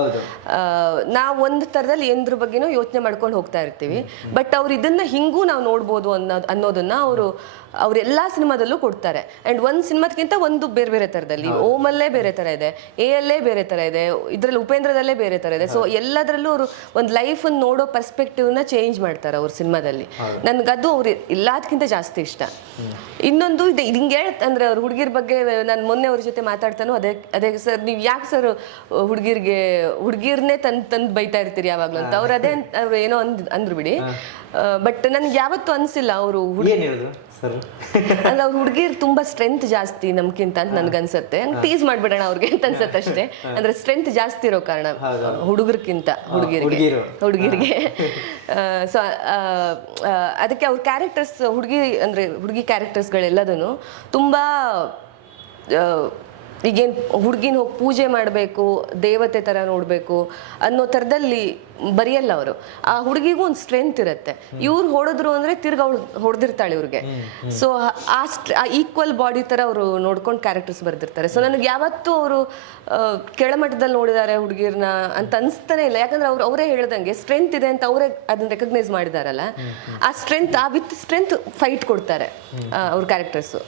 ನಾವು ಒಂದು ಥರದಲ್ಲಿ ಏನ್ರ ಬಗ್ಗೆನೂ ಯೋಚನೆ ಮಾಡ್ಕೊಂಡು ಹೋಗ್ತಾ ಇರ್ತೀವಿ, ಬಟ್ ಅವ್ರು ಇದನ್ನ ಹಿಂಗೂ ನಾವು ನೋಡ್ಬೋದು ಅನ್ನೋದನ್ನ ಅವರೆಲ್ಲ ಸಿನಿಮಾದಲ್ಲೂ ಕೊಡ್ತಾರೆ. ಆ್ಯಂಡ್ ಒಂದು ಸಿನಿಮಾದಕ್ಕಿಂತ ಒಂದು ಬೇರೆ ಬೇರೆ ಥರದಲ್ಲಿ, ಓಮಲ್ಲೇ ಬೇರೆ ಥರ ಇದೆ, ಎ ಅಲ್ಲೇ ಬೇರೆ ಥರ ಇದೆ, ಇದರಲ್ಲಿ ಉಪೇಂದ್ರದಲ್ಲೇ ಬೇರೆ ಥರ ಇದೆ. ಸೊ ಎಲ್ಲದರಲ್ಲೂ ಅವರು ಒಂದು ಲೈಫನ್ನು ನೋಡೋ ಪರ್ಸ್ಪೆಕ್ಟಿವ್ನ ಚೇಂಜ್ ಮಾಡ್ತಾರೆ ಅವ್ರ ಸಿನಿಮಾದಲ್ಲಿ. ನನಗದು ಅವ್ರು ಎಲ್ಲದಕ್ಕಿಂತ ಜಾಸ್ತಿ ಇಷ್ಟ. ಇನ್ನೊಂದು ಇದೆ, ಹಿಂಗೆ ಅಂದ್ರೆ ಅವ್ರ ಹುಡುಗಿರ ಬಗ್ಗೆ ನಾನು ಮೊನ್ನೆ ಅವ್ರ ಜೊತೆ ಮಾತಾಡ್ತಾನೋ ಅದೇ ಸರ್, ನೀವು ಯಾಕೆ ಸರ್ ಹುಡುಗಿರ್ನೇ ತಂದು ಬೈತಾ ಇರ್ತೀರಿ ಯಾವಾಗಲೂ ಅಂತ ಅವ್ರು ಅವ್ರು ಏನೋ ಅಂದ್ರು ಬಿಡಿ. ಬಟ್ ನನ್ಗೆ ಯಾವತ್ತೂ ಅನ್ಸಿಲ್ಲ ಅವರು ಅಂದ್ರೆ ಅವ್ರ ಹುಡುಗಿರ್ ತುಂಬಾ ಸ್ಟ್ರೆಂತ್ ಜಾಸ್ತಿ ನಮ್ಗಿಂತ ಅಂತ ನನ್ಗನ್ಸತ್ತೆ. ಹಂಗೆ ಟೀಸ್ ಮಾಡ್ಬಿಡೋಣ ಅವ್ರಿಗೆ ಅಂತ ಅನ್ಸತ್ತೆ ಅಷ್ಟೇ. ಅಂದ್ರೆ ಸ್ಟ್ರೆಂತ್ ಜಾಸ್ತಿ ಇರೋ ಕಾರಣ ಹುಡುಗರ್ಕಿಂತ ಹುಡುಗಿರಿಗೆ. ಸೊ ಅದಕ್ಕೆ ಅವ್ರ ಕ್ಯಾರೆಕ್ಟರ್ಸ್ ಹುಡುಗಿ ಕ್ಯಾರೆಕ್ಟರ್ಸ್ಗಳೆಲ್ಲದೂ ತುಂಬಾ ಈಗೇನು ಹುಡುಗಿನ ಹೋಗಿ ಪೂಜೆ ಮಾಡಬೇಕು, ದೇವತೆ ಥರ ನೋಡಬೇಕು ಅನ್ನೋ ಥರದಲ್ಲಿ ಬರೆಯಲ್ಲ ಅವರು. ಆ ಹುಡುಗಿಗೂ ಒಂದು ಸ್ಟ್ರೆಂತ್ ಇರುತ್ತೆ. ಇವ್ರು ಹೊಡೆದ್ರು ಅಂದರೆ ತಿರ್ಗಿ ಅವಳು ಹೊಡೆದಿರ್ತಾಳೆ ಇವ್ರಿಗೆ. ಸೊ ಆ ಈಕ್ವಲ್ ಬಾಡಿ ಥರ ಅವರು ನೋಡ್ಕೊಂಡು ಕ್ಯಾರೆಕ್ಟರ್ಸ್ ಬರೆದಿರ್ತಾರೆ. ಸೊ ನನಗೆ ಯಾವತ್ತೂ ಅವರು ಕೆಳಮಟ್ಟದಲ್ಲಿ ನೋಡಿದ್ದಾರೆ ಹುಡುಗಿರ್ನ ಅಂತ ಅನಿಸ್ತಾನೆ ಇಲ್ಲ. ಯಾಕಂದ್ರೆ ಅವರೇ ಹೇಳ್ದಂಗೆ ಸ್ಟ್ರೆಂತ್ ಇದೆ ಅಂತ ಅವರೇ ಅದನ್ನ ರೆಕಗ್ನೈಸ್ ಮಾಡಿದಾರಲ್ಲ, ಆ ಸ್ಟ್ರೆಂತ್, ಆ ವಿತ್ ಸ್ಟ್ರೆಂತ್ ಫೈಟ್ ಕೊಡ್ತಾರೆ ಅವ್ರ ಕ್ಯಾರೆಕ್ಟರ್ಸು.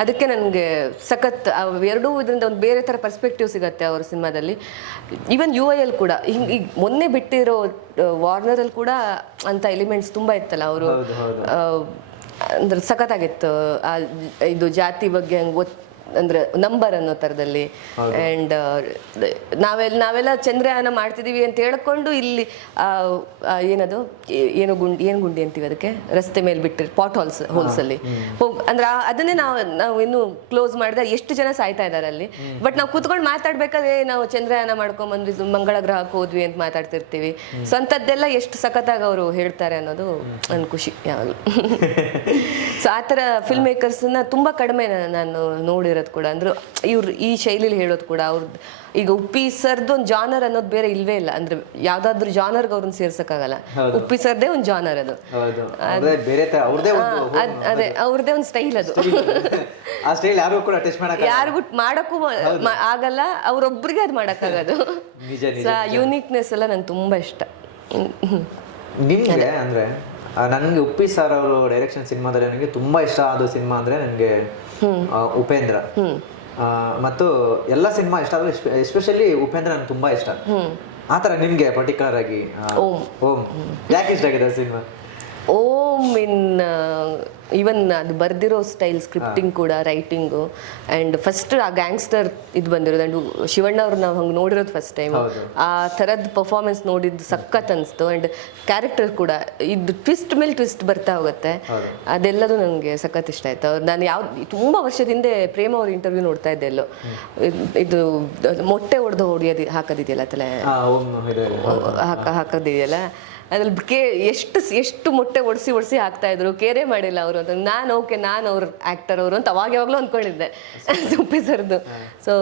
ಅದಕ್ಕೆ ನನಗೆ ಸಖತ್ ಎರಡೂ ಇದರಿಂದ ಒಂದು ಬೇರೆ ಥರ ಪರ್ಸ್ಪೆಕ್ಟಿವ್ ಸಿಗುತ್ತೆ ಅವ್ರ ಸಿನಿಮಾದಲ್ಲಿ. ಈವನ್ ಯು ಐ ಅಲ್ಲಿ ಕೂಡ ಈಗ ಮೊನ್ನೆ ಬಿಟ್ಟಿರೋ ವಾರ್ನರಲ್ಲಿ ಕೂಡ ಅಂಥ ಎಲಿಮೆಂಟ್ಸ್ ತುಂಬ ಇತ್ತಲ್ಲ. ಅವರು ಅಂದ್ರೆ ಸಖತ್ತಾಗಿತ್ತು. ಇದು ಜಾತಿ ಬಗ್ಗೆ ಹಂಗೆ ಅಂದ್ರೆ ನಂಬರ್ ಅನ್ನೋ ಥರದಲ್ಲಿ. ಆ್ಯಂಡ್ ನಾವೆಲ್ಲ ಚಂದ್ರಯಾನ ಮಾಡ್ತಿದ್ದೀವಿ ಅಂತ ಹೇಳ್ಕೊಂಡು ಇಲ್ಲಿ ಏನದು ಏನು ಗುಂಡಿ ಅಂತೀವಿ ಅದಕ್ಕೆ, ರಸ್ತೆ ಮೇಲೆ ಬಿಟ್ಟಿರ್ ಪಾಟ್ ಹೋಲ್ಸಲ್ಲಿ ಅಂದ್ರೆ ಅದನ್ನೇ ನಾವು ಇನ್ನು ಕ್ಲೋಸ್ ಮಾಡಿದ್ರೆ ಎಷ್ಟು ಜನ ಸಾಯ್ತಾ ಇದ್ದಾರೆ ಅಲ್ಲಿ. ಬಟ್ ನಾವು ಕುತ್ಕೊಂಡು ಮಾತಾಡ್ಬೇಕಾದ್ರೆ ನಾವು ಚಂದ್ರಯಾನ ಮಾಡ್ಕೊಂಡ್ಬಂದ್ವಿ, ಮಂಗಳ ಗ್ರಹಕ್ಕೆ ಹೋದ್ವಿ ಅಂತ ಮಾತಾಡ್ತಿರ್ತೀವಿ. ಸೊ ಅಂಥದ್ದೆಲ್ಲ ಎಷ್ಟು ಸಖತ್ತಾಗಿ ಅವರು ಹೇಳ್ತಾರೆ ಅನ್ನೋದು ನನ್ನ ಖುಷಿ ಯಾವಾಗಲೂ. ಸೊ ಆ ಥರ ಫಿಲ್ಮ್ ಮೇಕರ್ಸ್ನ ತುಂಬ ಕಡಿಮೆ ನಾನು ನೋಡಿರೋದು ಕೂಡ. ಅಂದ್ರೆ ಇವ್ರು ಈ ಶೈಲಿಲಿ ಹೇಳೋದು ಕೂಡ ಅವ್ರದ್ದು. ಈಗ ಉಪ್ಪಿ ಸರ್ದು ಒಂದು ಜಾನರ್ ಅನ್ನೋದು ಬೇರೆ ಇಲ್ವೇ ಇಲ್ಲ. ಅಂದ್ರೆ ಯಾವ್ದಾದ್ರು ಜಾನರ್ಗೆ ಅವ್ರನ್ನ ಸೇರ್ಸಕ್ಕಾಗಲ್ಲ. ಉಪ್ಪಿ ಸರ್ದೇ ಒಂದು ಜಾನರ್ ಅದು. ಅದೇ ಅವ್ರದೇ ಒಂದು ಸ್ಟೈಲ್ ಅದು. ಯಾರಿಗೂ ಮಾಡಕ್ಕೂ ಆಗಲ್ಲ, ಅವ್ರೊಬ್ರಿಗೆ ಅದು ಮಾಡಕ್ಕಾಗದು. ಯೂನಿಕ್ನೆಸ್ ಎಲ್ಲ ನಂಗೆ ತುಂಬಾ ಇಷ್ಟ. ನಿಮ್ಗೆ ಅಂದ್ರೆ ನನಗೆ ಉಪ್ಪಿ ಸರ್ ಅವರು ಡೈರೆಕ್ಷನ್ ಸಿನಿಮಾದಲ್ಲಿ ನನಗೆ ತುಂಬಾ ಇಷ್ಟ ಆದ ಸಿನಿಮಾ ಅಂದ್ರೆ ನನಗೆ ಉಪೇಂದ್ರ. ಮತ್ತು ಎಲ್ಲ ಸಿನಿಮಾ ಇಷ್ಟ ಆದ್ರೆ ಎಸ್ಪೆಷಲಿ ಉಪೇಂದ್ರ ನನಗೆ ತುಂಬಾ ಇಷ್ಟ. ಆತರ ನಿಮ್ಗೆ ಪರ್ಟಿಕ್ಯುಲರ್ ಆಗಿ ಓಂ ಯಾಕೆ ಇಷ್ಟ ಆಗಿದೆ ಸಿನಿಮಾ? ಓಂ ಈವನ್ ಅದು ಬರ್ದಿರೋ ಸ್ಟೈಲ್, ಸ್ಕ್ರಿಪ್ಟಿಂಗ್ ಕೂಡ, ರೈಟಿಂಗು, ಆ್ಯಂಡ್ ಫಸ್ಟ್ ಆ ಗ್ಯಾಂಗ್ಸ್ಟರ್ ಇದು ಬಂದಿರೋದು. ಆ್ಯಂಡ್ ಶಿವಣ್ಣ ಅವ್ರು ನಾವು ಹಂಗೆ ನೋಡಿರೋದು ಫಸ್ಟ್ ಟೈಮ್. ಆ ಥರದ್ದು ಪರ್ಫಾರ್ಮೆನ್ಸ್ ನೋಡಿದ್ದು ಸಖತ್ ಅನಿಸ್ತು. ಆ್ಯಂಡ್ ಕ್ಯಾರೆಕ್ಟರ್ ಕೂಡ ಇದು ಟ್ವಿಸ್ಟ್ ಮೇಲೆ ಟ್ವಿಸ್ಟ್ ಬರ್ತಾ ಹೋಗುತ್ತೆ. ಅದೆಲ್ಲದು ನನಗೆ ಸಖತ್ ಇಷ್ಟ ಆಯ್ತು. ನಾನು ತುಂಬ ವರ್ಷದ ಹಿಂದೆ ಪ್ರೇಮ ಅವ್ರ ಇಂಟರ್ವ್ಯೂ ನೋಡ್ತಾ ಇದ್ದೆ ಎಲ್ಲೋ. ಇದು ಮೊಟ್ಟೆ ಹೊಡೆಯೋದು ಹಾಕೋದಿದೆಯಲ್ಲ ತಲೆ ಹಾಕೋದಿದೆಯಲ್ಲ, ಅದ್ರಲ್ಲಿ ಎಷ್ಟು ಮೊಟ್ಟೆ ಒಡಿಸಿ ಹಾಕ್ತಾ ಇದ್ರು, ಕೇರೆ ಮಾಡಿಲ್ಲ ಅವರು ಅಂತ. ನಾನು ಅವ್ರ ಆ್ಯಕ್ಟರ್ ಅವರು ಅಂತ ಯಾವಾಗಲೂ ಅಂದ್ಕೊಂಡಿದ್ದೆ ಉಪ್ಪಿ ಸರ್ದು. ಸೊ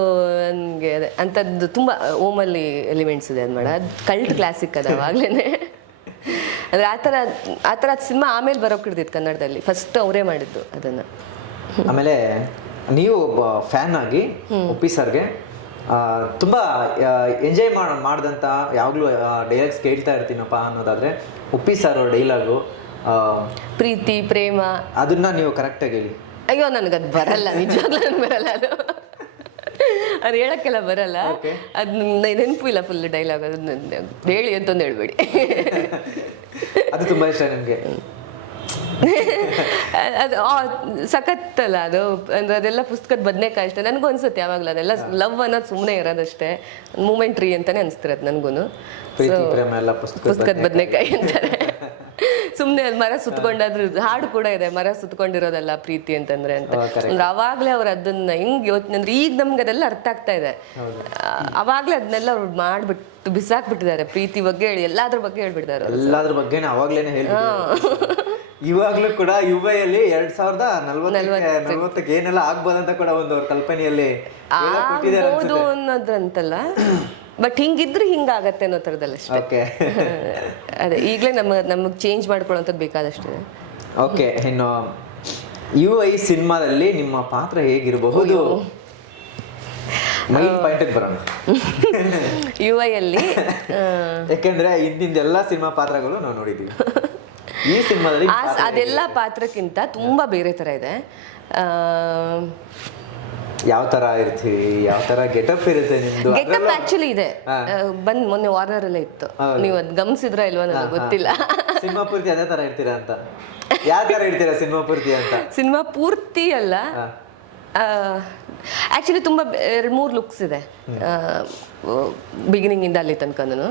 ನನಗೆ ಅದೇ ಅಂಥದ್ದು ತುಂಬ ಓಮಲ್ಲಿ ಎಲಿಮೆಂಟ್ಸ್ ಇದೆ ಅದು ಮಾಡ. ಅದು ಕಲ್ಟ್ ಕ್ಲಾಸಿಕ್ ಅದು ಅವಾಗಲೇ. ಅಂದರೆ ಆ ಥರ ಸಿನಿಮಾ ಆಮೇಲೆ ಬರೋಕೆ ಹಿಡ್ದಿತ್ತು ಕನ್ನಡದಲ್ಲಿ. ಫಸ್ಟ್ ಅವರೇ ಮಾಡಿದ್ದು ಅದನ್ನು. ಆಮೇಲೆ ನೀವು ಒಬ್ಬ ಫ್ಯಾನ್ ಆಗಿ ಉಪ್ಪಿ ಸರ್ಗೆ ತುಂಬ ಎಂಜಾಯ್ ಮಾಡಿದಂಥ ಯಾವಾಗಲೂ ಡೈಲಾಗ್ಸ್ ಕೇಳ್ತಾ ಇರ್ತೀನಪ್ಪ ಅನ್ನೋದಾದರೆ ಉಪ್ಪಿ ಸರ್ ಅವ್ರ ಡೈಲಾಗು ಪ್ರೀತಿ ಪ್ರೇಮ ಅದನ್ನ ನೀವು ಕರೆಕ್ಟಾಗಿ ಹೇಳಿ. ಅಯ್ಯೋ ನನಗದು ಬರಲ್ಲ, ನಿಜವಾಗ್ಲೂ ನನಗೆ ಬರಲ್ಲ ಅದು ಹೇಳಕ್ಕೆಲ್ಲ ಬರಲ್ಲ. ಅದು ನೆನಪು ಇಲ್ಲ ಫುಲ್ ಡೈಲಾಗ್. ಅದನ್ನ ಹೇಳಿ ಅಂತಂದು ಹೇಳ್ಬೇಡಿ. ಅದು ತುಂಬ ಇಷ್ಟ ನನಗೆ. ಅದು ಸಖತ್ತಲ್ಲ ಅದು. ಅಂದ್ರೆ ಅದೆಲ್ಲ ಪುಸ್ತಕದ ಬದನೇಕಾಯಿ ಅಷ್ಟೇ ನನಗೂ ಅನ್ಸುತ್ತೆ ಯಾವಾಗಲೂ. ಅದೆಲ್ಲ ಲವ್ ಅನ್ನೋದು ಸುಮ್ಮನೆ ಇರೋದಷ್ಟೇ, ಮೂಮೆಂಟ್ರಿ ಅಂತಾನೆ ಅನಿಸ್ತಿರತ್ತೆ ನನಗೂ. ಪುಸ್ತಕದ ಬದನೇಕಾಯಿ ಅಂತಾರೆ ಸುಮ್ಮನೆ. ಅದು ಮರ ಸುತ್ಕೊಂಡಾದ್ರು ಹಾಡು ಕೂಡ ಇದೆ, ಮರ ಸುತ್ಕೊಂಡಿರೋದಲ್ಲ ಪ್ರೀತಿ ಅಂತಂದ್ರೆ ಅಂತ. ಅಂದ್ರೆ ಅವಾಗಲೇ ಅವ್ರು ಅದನ್ನ ಹಿಂಗ್ ಯೋಚನೆ, ಅಂದ್ರೆ ಈಗ ನಮ್ಗೆ ಅದೆಲ್ಲ ಅರ್ಥ ಆಗ್ತಾ ಇದೆ. ಅವಾಗಲೇ ಅದನ್ನೆಲ್ಲ ಅವ್ರು ಮಾಡ್ಬಿಟ್ಟು ಬಿಸಾಕ್ಬಿಟ್ಟಿದ್ದಾರೆ. ಪ್ರೀತಿ ಬಗ್ಗೆ ಹೇಳಿ ಎಲ್ಲಾದ್ರ ಬಗ್ಗೆ ಹೇಳ್ಬಿಟ್ಟಿದ್ದಾರೆ. ಎಲ್ಲಾದ್ರ ಬಗ್ಗೆ ಅವಾಗ್ಲೇನೆ ಹೇಳಿ. ಇವಾಗ್ಲೂ ಕೂಡ ಯುವಯಲ್ಲಿ 2040 ಏನೆಲ್ಲ ಆಗ್ಬೋದಂತ ಕೂಡ ಒಂದು ಕಲ್ಪನೆಯಲ್ಲಿ ಆಗ್ಬೋದು ಅನ್ನೋದ್ರಂತಲ್ಲ, ಬಟ್ ಹಿಂಗಿದ್ರೆ ಹಿಂಗಾಗತ್ತೆ ಅನ್ನೋ ಥರದಲ್ಲಿ ಅಷ್ಟೇ. ಅದೇ ಈಗಲೇ ನಮಗೆ ಚೇಂಜ್ ಮಾಡ್ಕೊಳ್ಳೋಂಥದ್ದು ಬೇಕಾದಷ್ಟಿದೆ. ಓಕೆ, ಇನ್ನು UI ಸಿನಿಮಾದಲ್ಲಿ ನಿಮ್ಮ ಪಾತ್ರ ಹೇಗಿರಬಹುದು? ಮೈನ್ ಪಾಯಿಂಟ್ ಬರೋಣ. UI ಅಲ್ಲಿ ಯಾಕೆಂದ್ರೆ ಹಿಂದಿನ ಸಿನಿಮಾ ಪಾತ್ರಗಳು ನಾವು ನೋಡಿದ್ದೀವಿ. ಈ ಸಿನಿಮಾದಲ್ಲಿ ಅದೆಲ್ಲ ಪಾತ್ರಕ್ಕಿಂತ ತುಂಬಾ ಬೇರೆ ತರ ಇದೆ. ಯಾವ ತರ ಇರ್ತೀವಿ, ಯಾವ ತರ ಗೆಟಪ್ ಇರುತ್ತೆ ನಿಮ್ದು? ಗೆಟಪ್ ಆಕ್ಚುಲಿ ಇದೆ, ಬಂದ್ ಮೊನ್ನೆ ವಾರ್ನರ್ ಎಲ್ಲ ಇತ್ತು. ನೀವು ಅದ್ ಗಮನಿಸಿದ್ರ ಇಲ್ವಾ ನನಗೆ ಗೊತ್ತಿಲ್ಲ. ಸಿನಿಮಾ ಪೂರ್ತಿ ಅದೇ ತರ ಇರ್ತೀರಾ ಅಂತ? ಯಾವ ತರ ಇರ್ತೀರಾ ಸಿನಿಮಾ ಪೂರ್ತಿ ಅಂತ? ಸಿನಿಮಾ ಪೂರ್ತಿ ಅಲ್ಲ, ಆಕ್ಚುಲಿ ತುಂಬ 2-3 ಲುಕ್ಸ್ ಇದೆ ಬಿಗಿನಿಂಗ್ ಇಂದ ಅಲ್ಲಿ ತನಕನೂ.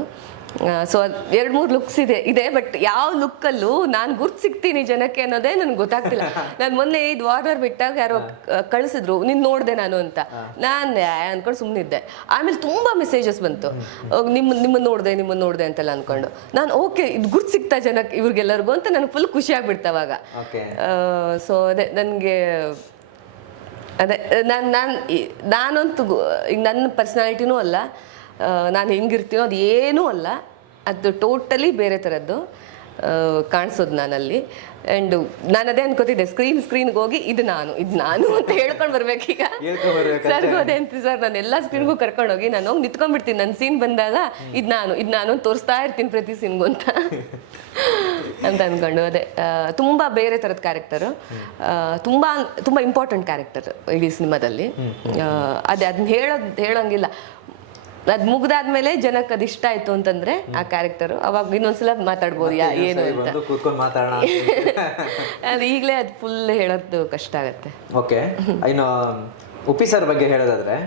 ಸೊ 2-3 ಲುಕ್ಸ್ ಇದೆ ಬಟ್ ಯಾವ ಲುಕ್ಕಲ್ಲೂ ನಾನು ಗುರ್ತು ಸಿಗ್ತೀನಿ ಜನಕ್ಕೆ ಅನ್ನೋದೇ ನನಗೆ ಗೊತ್ತಾಗ್ತಿಲ್ಲ. ನಾನು ಮೊನ್ನೆ ಇದು ವಾರ್ನರ್ ಬಿಟ್ಟಾಗ ಯಾರೋ ಕಳಿಸಿದ್ರು, ನೀನು ನೋಡಿದೆ ನಾನು ಅಂತ. ನಾನು ಅನ್ಕೊಂಡು ಸುಮ್ಮನಿದ್ದೆ. ಆಮೇಲೆ ತುಂಬ ಮೆಸೇಜಸ್ ಬಂತು, ನಿಮ್ಮನ್ನು ನೋಡಿದೆ ಅಂತೆಲ್ಲ ಅಂದ್ಕೊಂಡು. ನಾನು ಓಕೆ ಇದು ಗುರ್ತು ಸಿಗ್ತಾ ಜನಕ್ಕೆ ಇವ್ರಿಗೆಲ್ಲರಿಗೂ ಅಂತ ನನಗೆ ಫುಲ್ ಖುಷಿ ಆಗ್ಬಿಡ್ತು ಅವಾಗ. ಸೊ ಅದೇ ನನಗೆ ಅದೇ ನಾನಂತೂ ಈಗ ನನ್ನ ಪರ್ಸ್ನಾಲಿಟಿನೂ ಅಲ್ಲ, ನಾನು ಹೆಂಗಿರ್ತೀನೋ ಅದು ಏನೂ ಅಲ್ಲ, ಅದು ಟೋಟಲಿ ಬೇರೆ ಥರದ್ದು ಕಾಣಿಸೋದು ನಾನಲ್ಲಿ. ಆ್ಯಂಡ್ ನಾನು ಅದೇ ಅನ್ಕೋತಿದ್ದೆ, ಸ್ಕ್ರೀನ್ಗೆ ಹೋಗಿ ಇದು ನಾನು ಅಂತ ಹೇಳ್ಕೊಂಡು ಬರ್ಬೇಕೀಗ. ಸರ್ಗೂ ಅದೇ ಅಂತೀವಿ ಸರ್, ನಾನು ಎಲ್ಲ ಸ್ಕ್ರೀನ್ಗೂ ಕರ್ಕೊಂಡೋಗಿ ನಾನು ಹೋಗಿ ನಿಂತ್ಕೊಂಡ್ಬಿಡ್ತೀನಿ. ನನ್ನ ಸೀನ್ ಬಂದಾಗ ಇದು ನಾನು ತೋರಿಸ್ತಾ ಇರ್ತೀನಿ ಪ್ರತಿ ಸೀನ್ಗೂ ಅಂತ ಅಂದ್ಕೊಂಡು. ಅದೇ ತುಂಬ ಬೇರೆ ಥರದ ಕ್ಯಾರೆಕ್ಟರು, ತುಂಬ ಇಂಪಾರ್ಟೆಂಟ್ ಕ್ಯಾರೆಕ್ಟರ್ ಇಡೀ ಸಿನಿಮಾದಲ್ಲಿ. ಅದನ್ನ ಹೇಳೋಂಗಿಲ್ಲ. ಅದು ಮುಗ್ದಾದ್ಮೇಲೆ ಜನಕ್ಕೆ ಅದು ಇಷ್ಟ ಆಯ್ತು ಅಂತಂದ್ರೆ ಆ ಕ್ಯಾರೆಕ್ಟರ್, ಅವಾಗ ಇನ್ನೊಂದ್ಸಲ ಮಾತಾಡ್ಬೋದು ಏನು ಅಂತ. ಅದು ಈಗಲೇ ಅದು ಫುಲ್ ಹೇಳೋದು ಕಷ್ಟ ಆಗತ್ತೆ. ಓಕೆ, ಇನ್ನು ಉಪ್ಪಿ ಸರ್ ಬಗ್ಗೆ ಹೇಳೋದಾದ್ರೆ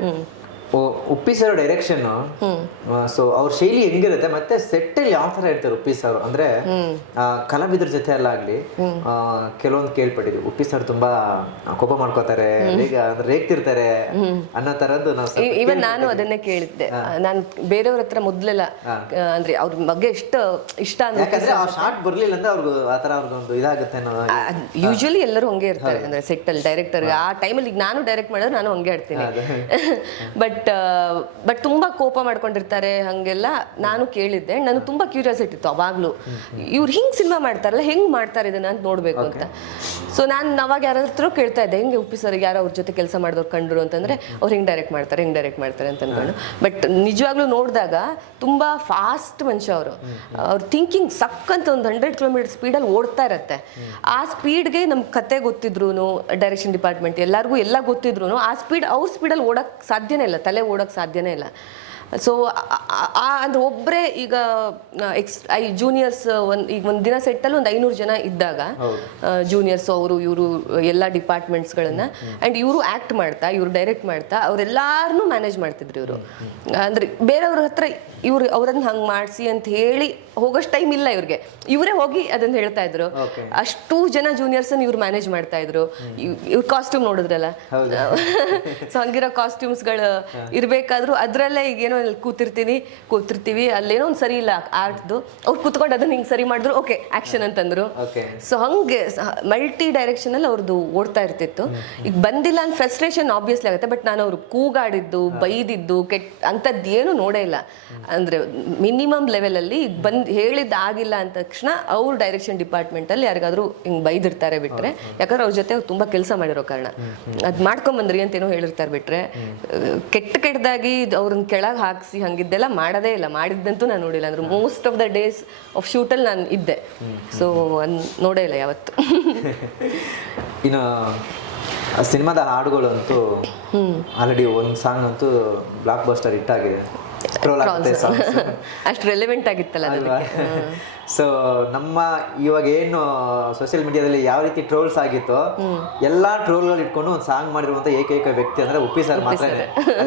ಉಪ್ಪಿ ಸರ್ ಡೈರೆಕ್ಷನ್ ಸೊ ಅವ್ರ ಶೈಲಿ ಹೆಂಗಿರುತ್ತೆ ಮತ್ತೆ ಸೆಟ್ ಅಲ್ಲಿ ಯಾವ ತರ ಇರ್ತಾರೆ ಉಪ್ಪಿ ಸರ್ ಅಂದ್ರೆ ಕಲಾವಿದ್ರ ಜೊತೆ ಎಲ್ಲ ಆಗ್ಲಿ ಕೆಲವೊಂದು ಕೇಳ್ಪಟ್ಟಿದ್ವಿ ಉಪ್ಪಿ ಸರ್ ತುಂಬಾ ಕೋಪ ಮಾಡ್ಕೋತಾರೆ ರೇಗ್ತಿರ್ತಾರೆ ಅನ್ನೋ ತರದ್ದು ನಾವು ಇವನ್ ನಾನು ಅದನ್ನೇ ಕೇಳಿದ್ದೆ. ನಾನು ಬೇರೆಯವ್ರ ಹತ್ರ ಮೊದ್ಲೆಲ್ಲ ಅಂದ್ರೆ ಅವ್ರ ಬಗ್ಗೆ ಎಷ್ಟು ಇಷ್ಟ ಅಂದ್ರೆ ಯಾಕಂದ್ರೆ ಆ ಶಾರ್ಟ್ ಬರ್ಲಿಲ್ಲ ಅಂದ್ರೆ ಅವ್ರಿಗೆ ಆತರ ಅವ್ರಿಗೊಂದು ಇದಾಗುತ್ತೆ ಅನ್ನೋ ಯೂಶಲಿ ಎಲ್ಲರೂ ಹಂಗೆ ಇರ್ತಾರೆ ಅಂದ್ರೆ ಸೆಟ್ ಅಲ್ಲಿ ಡೈರೆಕ್ಟರ್ ಆ ಟೈಮಲ್ಲಿ ಈಗ ನಾನು ಡೈರೆಕ್ಟ್ ಮಾಡಿದ್ರೆ ನಾನು ಹಂಗೆ ಆಡ್ತೀನಿ. ಬಟ್ ತುಂಬಾ ಕೋಪ ಮಾಡ್ಕೊಂಡಿರ್ತಾರೆ ಹಂಗೆಲ್ಲ ನಾನು ಕೇಳಿದ್ದೆ. ನನಗೆ ತುಂಬಾ ಕ್ಯೂರಿಯಾಸಿಟಿ ಇತ್ತು ಅವಾಗ್ಲೂ, ಇವ್ರು ಹಿಂಗ್ ಸಿನಿಮಾ ಮಾಡ್ತಾರಲ್ಲ ಹೆಂಗ್ ಮಾಡ್ತಾರೆ ಇದನ್ನ ಅಂತ ನೋಡ್ಬೇಕು ಅಂತ. ಸೊ ನಾನು ಅವಾಗ ಯಾರ ಹತ್ರ ಕೇಳ್ತಾ ಇದ್ದೆ, ಹೆಂಗೆ ಉಪ್ಪಿ ಸರ್ ಯಾರೋ ಅವ್ರ ಜೊತೆ ಕೆಲಸ ಮಾಡಿದವ್ರು ಕಂಡ್ರು ಅಂತಂದ್ರೆ ಅವ್ರು ಹಿಂಗ್ ಡೈರೆಕ್ಟ್ ಮಾಡ್ತಾರೆ ಅಂತ ಅನ್ಕೊಂಡು. ಬಟ್ ನಿಜವಾಗ್ಲೂ ನೋಡಿದಾಗ ತುಂಬಾ ಫಾಸ್ಟ್ ಮನುಷ್ಯ ಅವರು. ಅವ್ರ ಥಿಂಕಿಂಗ್ ಸಕ್ಕಂತ ಒಂದು 100 ಕಿಲೋಮೀಟರ್ ಸ್ಪೀಡಲ್ಲಿ ಓಡ್ತಾ ಇರತ್ತೆ. ಆ ಸ್ಪೀಡ್ಗೆ ನಮ್ ಕತೆ ಗೊತ್ತಿದ್ರು, ಡೈರೆಕ್ಷನ್ ಡಿಪಾರ್ಟ್ಮೆಂಟ್ ಎಲ್ಲರಿಗೂ ಎಲ್ಲ ಗೊತ್ತಿದ್ರು ಆ ಸ್ಪೀಡ್ ಅವ್ರ ಸ್ಪೀಡಲ್ಲಿ ಓಡಕ್ ಸಾಧ್ಯನೇ ಇಲ್ಲ, ತಲೆ ಓಡಕ್ ಸಾಧ್ಯನೇ ಇಲ್ಲ. ಸೊ ಅಂದ್ರೆ ಒಬ್ಬರೇ ಈಗ ಜೂನಿಯರ್ಸ್ ಈಗ ಒಂದು ದಿನ ಸೆಟ್ಟಲ್ಲಿ ಒಂದು 500 ಜನ ಇದ್ದಾಗ ಜೂನಿಯರ್ಸ್ ಅವರು ಇವರು ಎಲ್ಲ ಡಿಪಾರ್ಟ್ಮೆಂಟ್ಸ್ಗಳನ್ನ ಆ್ಯಂಡ್ ಇವರು ಆ್ಯಕ್ಟ್ ಮಾಡ್ತಾ ಇವರು ಡೈರೆಕ್ಟ್ ಮಾಡ್ತಾ ಅವರೆಲ್ಲಾರನ್ನೂ ಮ್ಯಾನೇಜ್ ಮಾಡ್ತಿದ್ರು ಇವರು. ಅಂದ್ರೆ ಬೇರೆಯವ್ರ ಹತ್ರ ಇವ್ರು ಅವ್ರನ್ನ ಹಂಗೆ ಮಾಡಿಸಿ ಅಂತ ಹೇಳಿ ಹೋಗೋಷ್ಟು ಟೈಮ್ ಇಲ್ಲ ಇವ್ರಿಗೆ, ಇವರೇ ಹೋಗಿ ಅದನ್ನ ಹೇಳ್ತಾ ಇದ್ರು. ಅಷ್ಟು ಜನ ಜೂನಿಯರ್ಸನ್ನ ಇವ್ರು ಮ್ಯಾನೇಜ್ ಮಾಡ್ತಾ ಇದ್ರು. ಇವ್ರ ಕಾಸ್ಟ್ಯೂಮ್ ನೋಡಿದ್ರಲ್ಲ, ಸೊ ಹಂಗಿರೋ ಕಾಸ್ಟ್ಯೂಮ್ಸ್ಗಳು ಇರ್ಬೇಕಾದ್ರು ಅದ್ರಲ್ಲೇ ಈಗ ಏನೋ ಕೂತಿರ್ತೀವಿ ಅಲ್ಲೇನೋ ಒಂದು ಸರಿ ಇಲ್ಲ ಆರ್ಟ್ದು, ಅವ್ರು ಕೂತ್ಕೊಂಡು ಅದನ್ನ ಹಿಂಗೆ ಸರಿ ಮಾಡಿದ್ರು, ಓಕೆ ಆಕ್ಷನ್ ಅಂತಂದ್ರು. ಸೊ ಹಂಗೆ ಮಲ್ಟಿ ಡೈರೆಕ್ಷನ್ ಅಲ್ಲಿ ಅವ್ರದ್ದು ಓಡ್ತಾ ಇರ್ತಿತ್ತು. ಈಗ ಬಂದಿಲ್ಲ ಅಂತ ಫ್ರಸ್ಟ್ರೇಷನ್ ಆಬ್ವಿಯಸ್ಲಿ ಆಗುತ್ತೆ, ಬಟ್ ನಾನು ಅವ್ರು ಕೂಗಾಡಿದ್ದು ಬೈದಿದ್ದು ಅಂಥದ್ದು ಏನು ನೋಡೇ ಇಲ್ಲ. ಅಂದ್ರೆ ಮಿನಿಮಮ್ ಲೆವೆಲ್ ಅಲ್ಲಿ ಹೇಳಿದ್ದು ಆಗಿಲ್ಲ ಅಂದ ತಕ್ಷಣ ಅವ್ರ ಡೈರೆಕ್ಷನ್ ಡಿಪಾರ್ಟ್ಮೆಂಟ್ ಅಲ್ಲಿ ಯಾರಿಗಾದ್ರೂ ಹಿಂಗ್ ಬೈದಿರ್ತಾರೆ ಬಿಟ್ರೆ, ಯಾಕಂದ್ರೆ ಅವ್ರ ಜೊತೆ ತುಂಬಾ ಕೆಲಸ ಮಾಡಿರೋ ಕಾರಣ ಅದ್ ಮಾಡ್ಕೊಂಡ್ ಬಂದ್ರಿ ಅಂತೇನೋ ಹೇಳಿರ್ತಾರೆ ಬಿಟ್ರೆ, ಕೆಟ್ಟದಾಗಿ ಅವ್ರನ್ನ ಕೆಳಗೆ ಹಾಕ್ಸಿ ಹಂಗಿದ್ದೆಲ್ಲ ಮಾಡೋದೇ ಇಲ್ಲ. ಮಾಡಿದ್ದಂತೂ ನಾನು ನೋಡಿಲ್ಲ. ಅಂದ್ರೆ most of the days of ಶೂಟಲ್ಲಿ ನಾನು ಇದ್ದೆ. ಸೊ ನೋಡೇ ಇಲ್ಲ ಯಾವತ್ತು. ಇನ್ನು ಸಿನಿಮಾದ ಹಾಡುಗಳು ಅಂತೂ ಆಲ್ರೆಡಿ ಒಂದು ಸಾಂಗ್ ಅಂತೂ ಬ್ಲಾಕ್ ಬಸ್ಟರ್ ಹಿಟ್ ಆಗಿದೆ. ಅಷ್ಟು ರೆಲೆವೆಂಟ್ ಆಗಿತ್ತಲ್ಲ ಅದಕ್ಕೆ. ಸೊ ನಮ್ಮ ಇವಾಗ ಏನು ಸೋಷಿಯಲ್ ಮೀಡಿಯಾದಲ್ಲಿ ಯಾವ ರೀತಿ ಟ್ರೋಲ್ಸ್ ಆಗಿತ್ತೋ ಎಲ್ಲಾ ಟ್ರೋಲ್ಗಳು ಇಟ್ಕೊಂಡು ಒಂದು ಸಾಂಗ್ ಮಾಡಿರುವಂತ ಏಕೈಕ ವ್ಯಕ್ತಿ ಅಂದ್ರೆ ಉಪ್ಪಿ ಸರ್ ಮಾತ್ರ.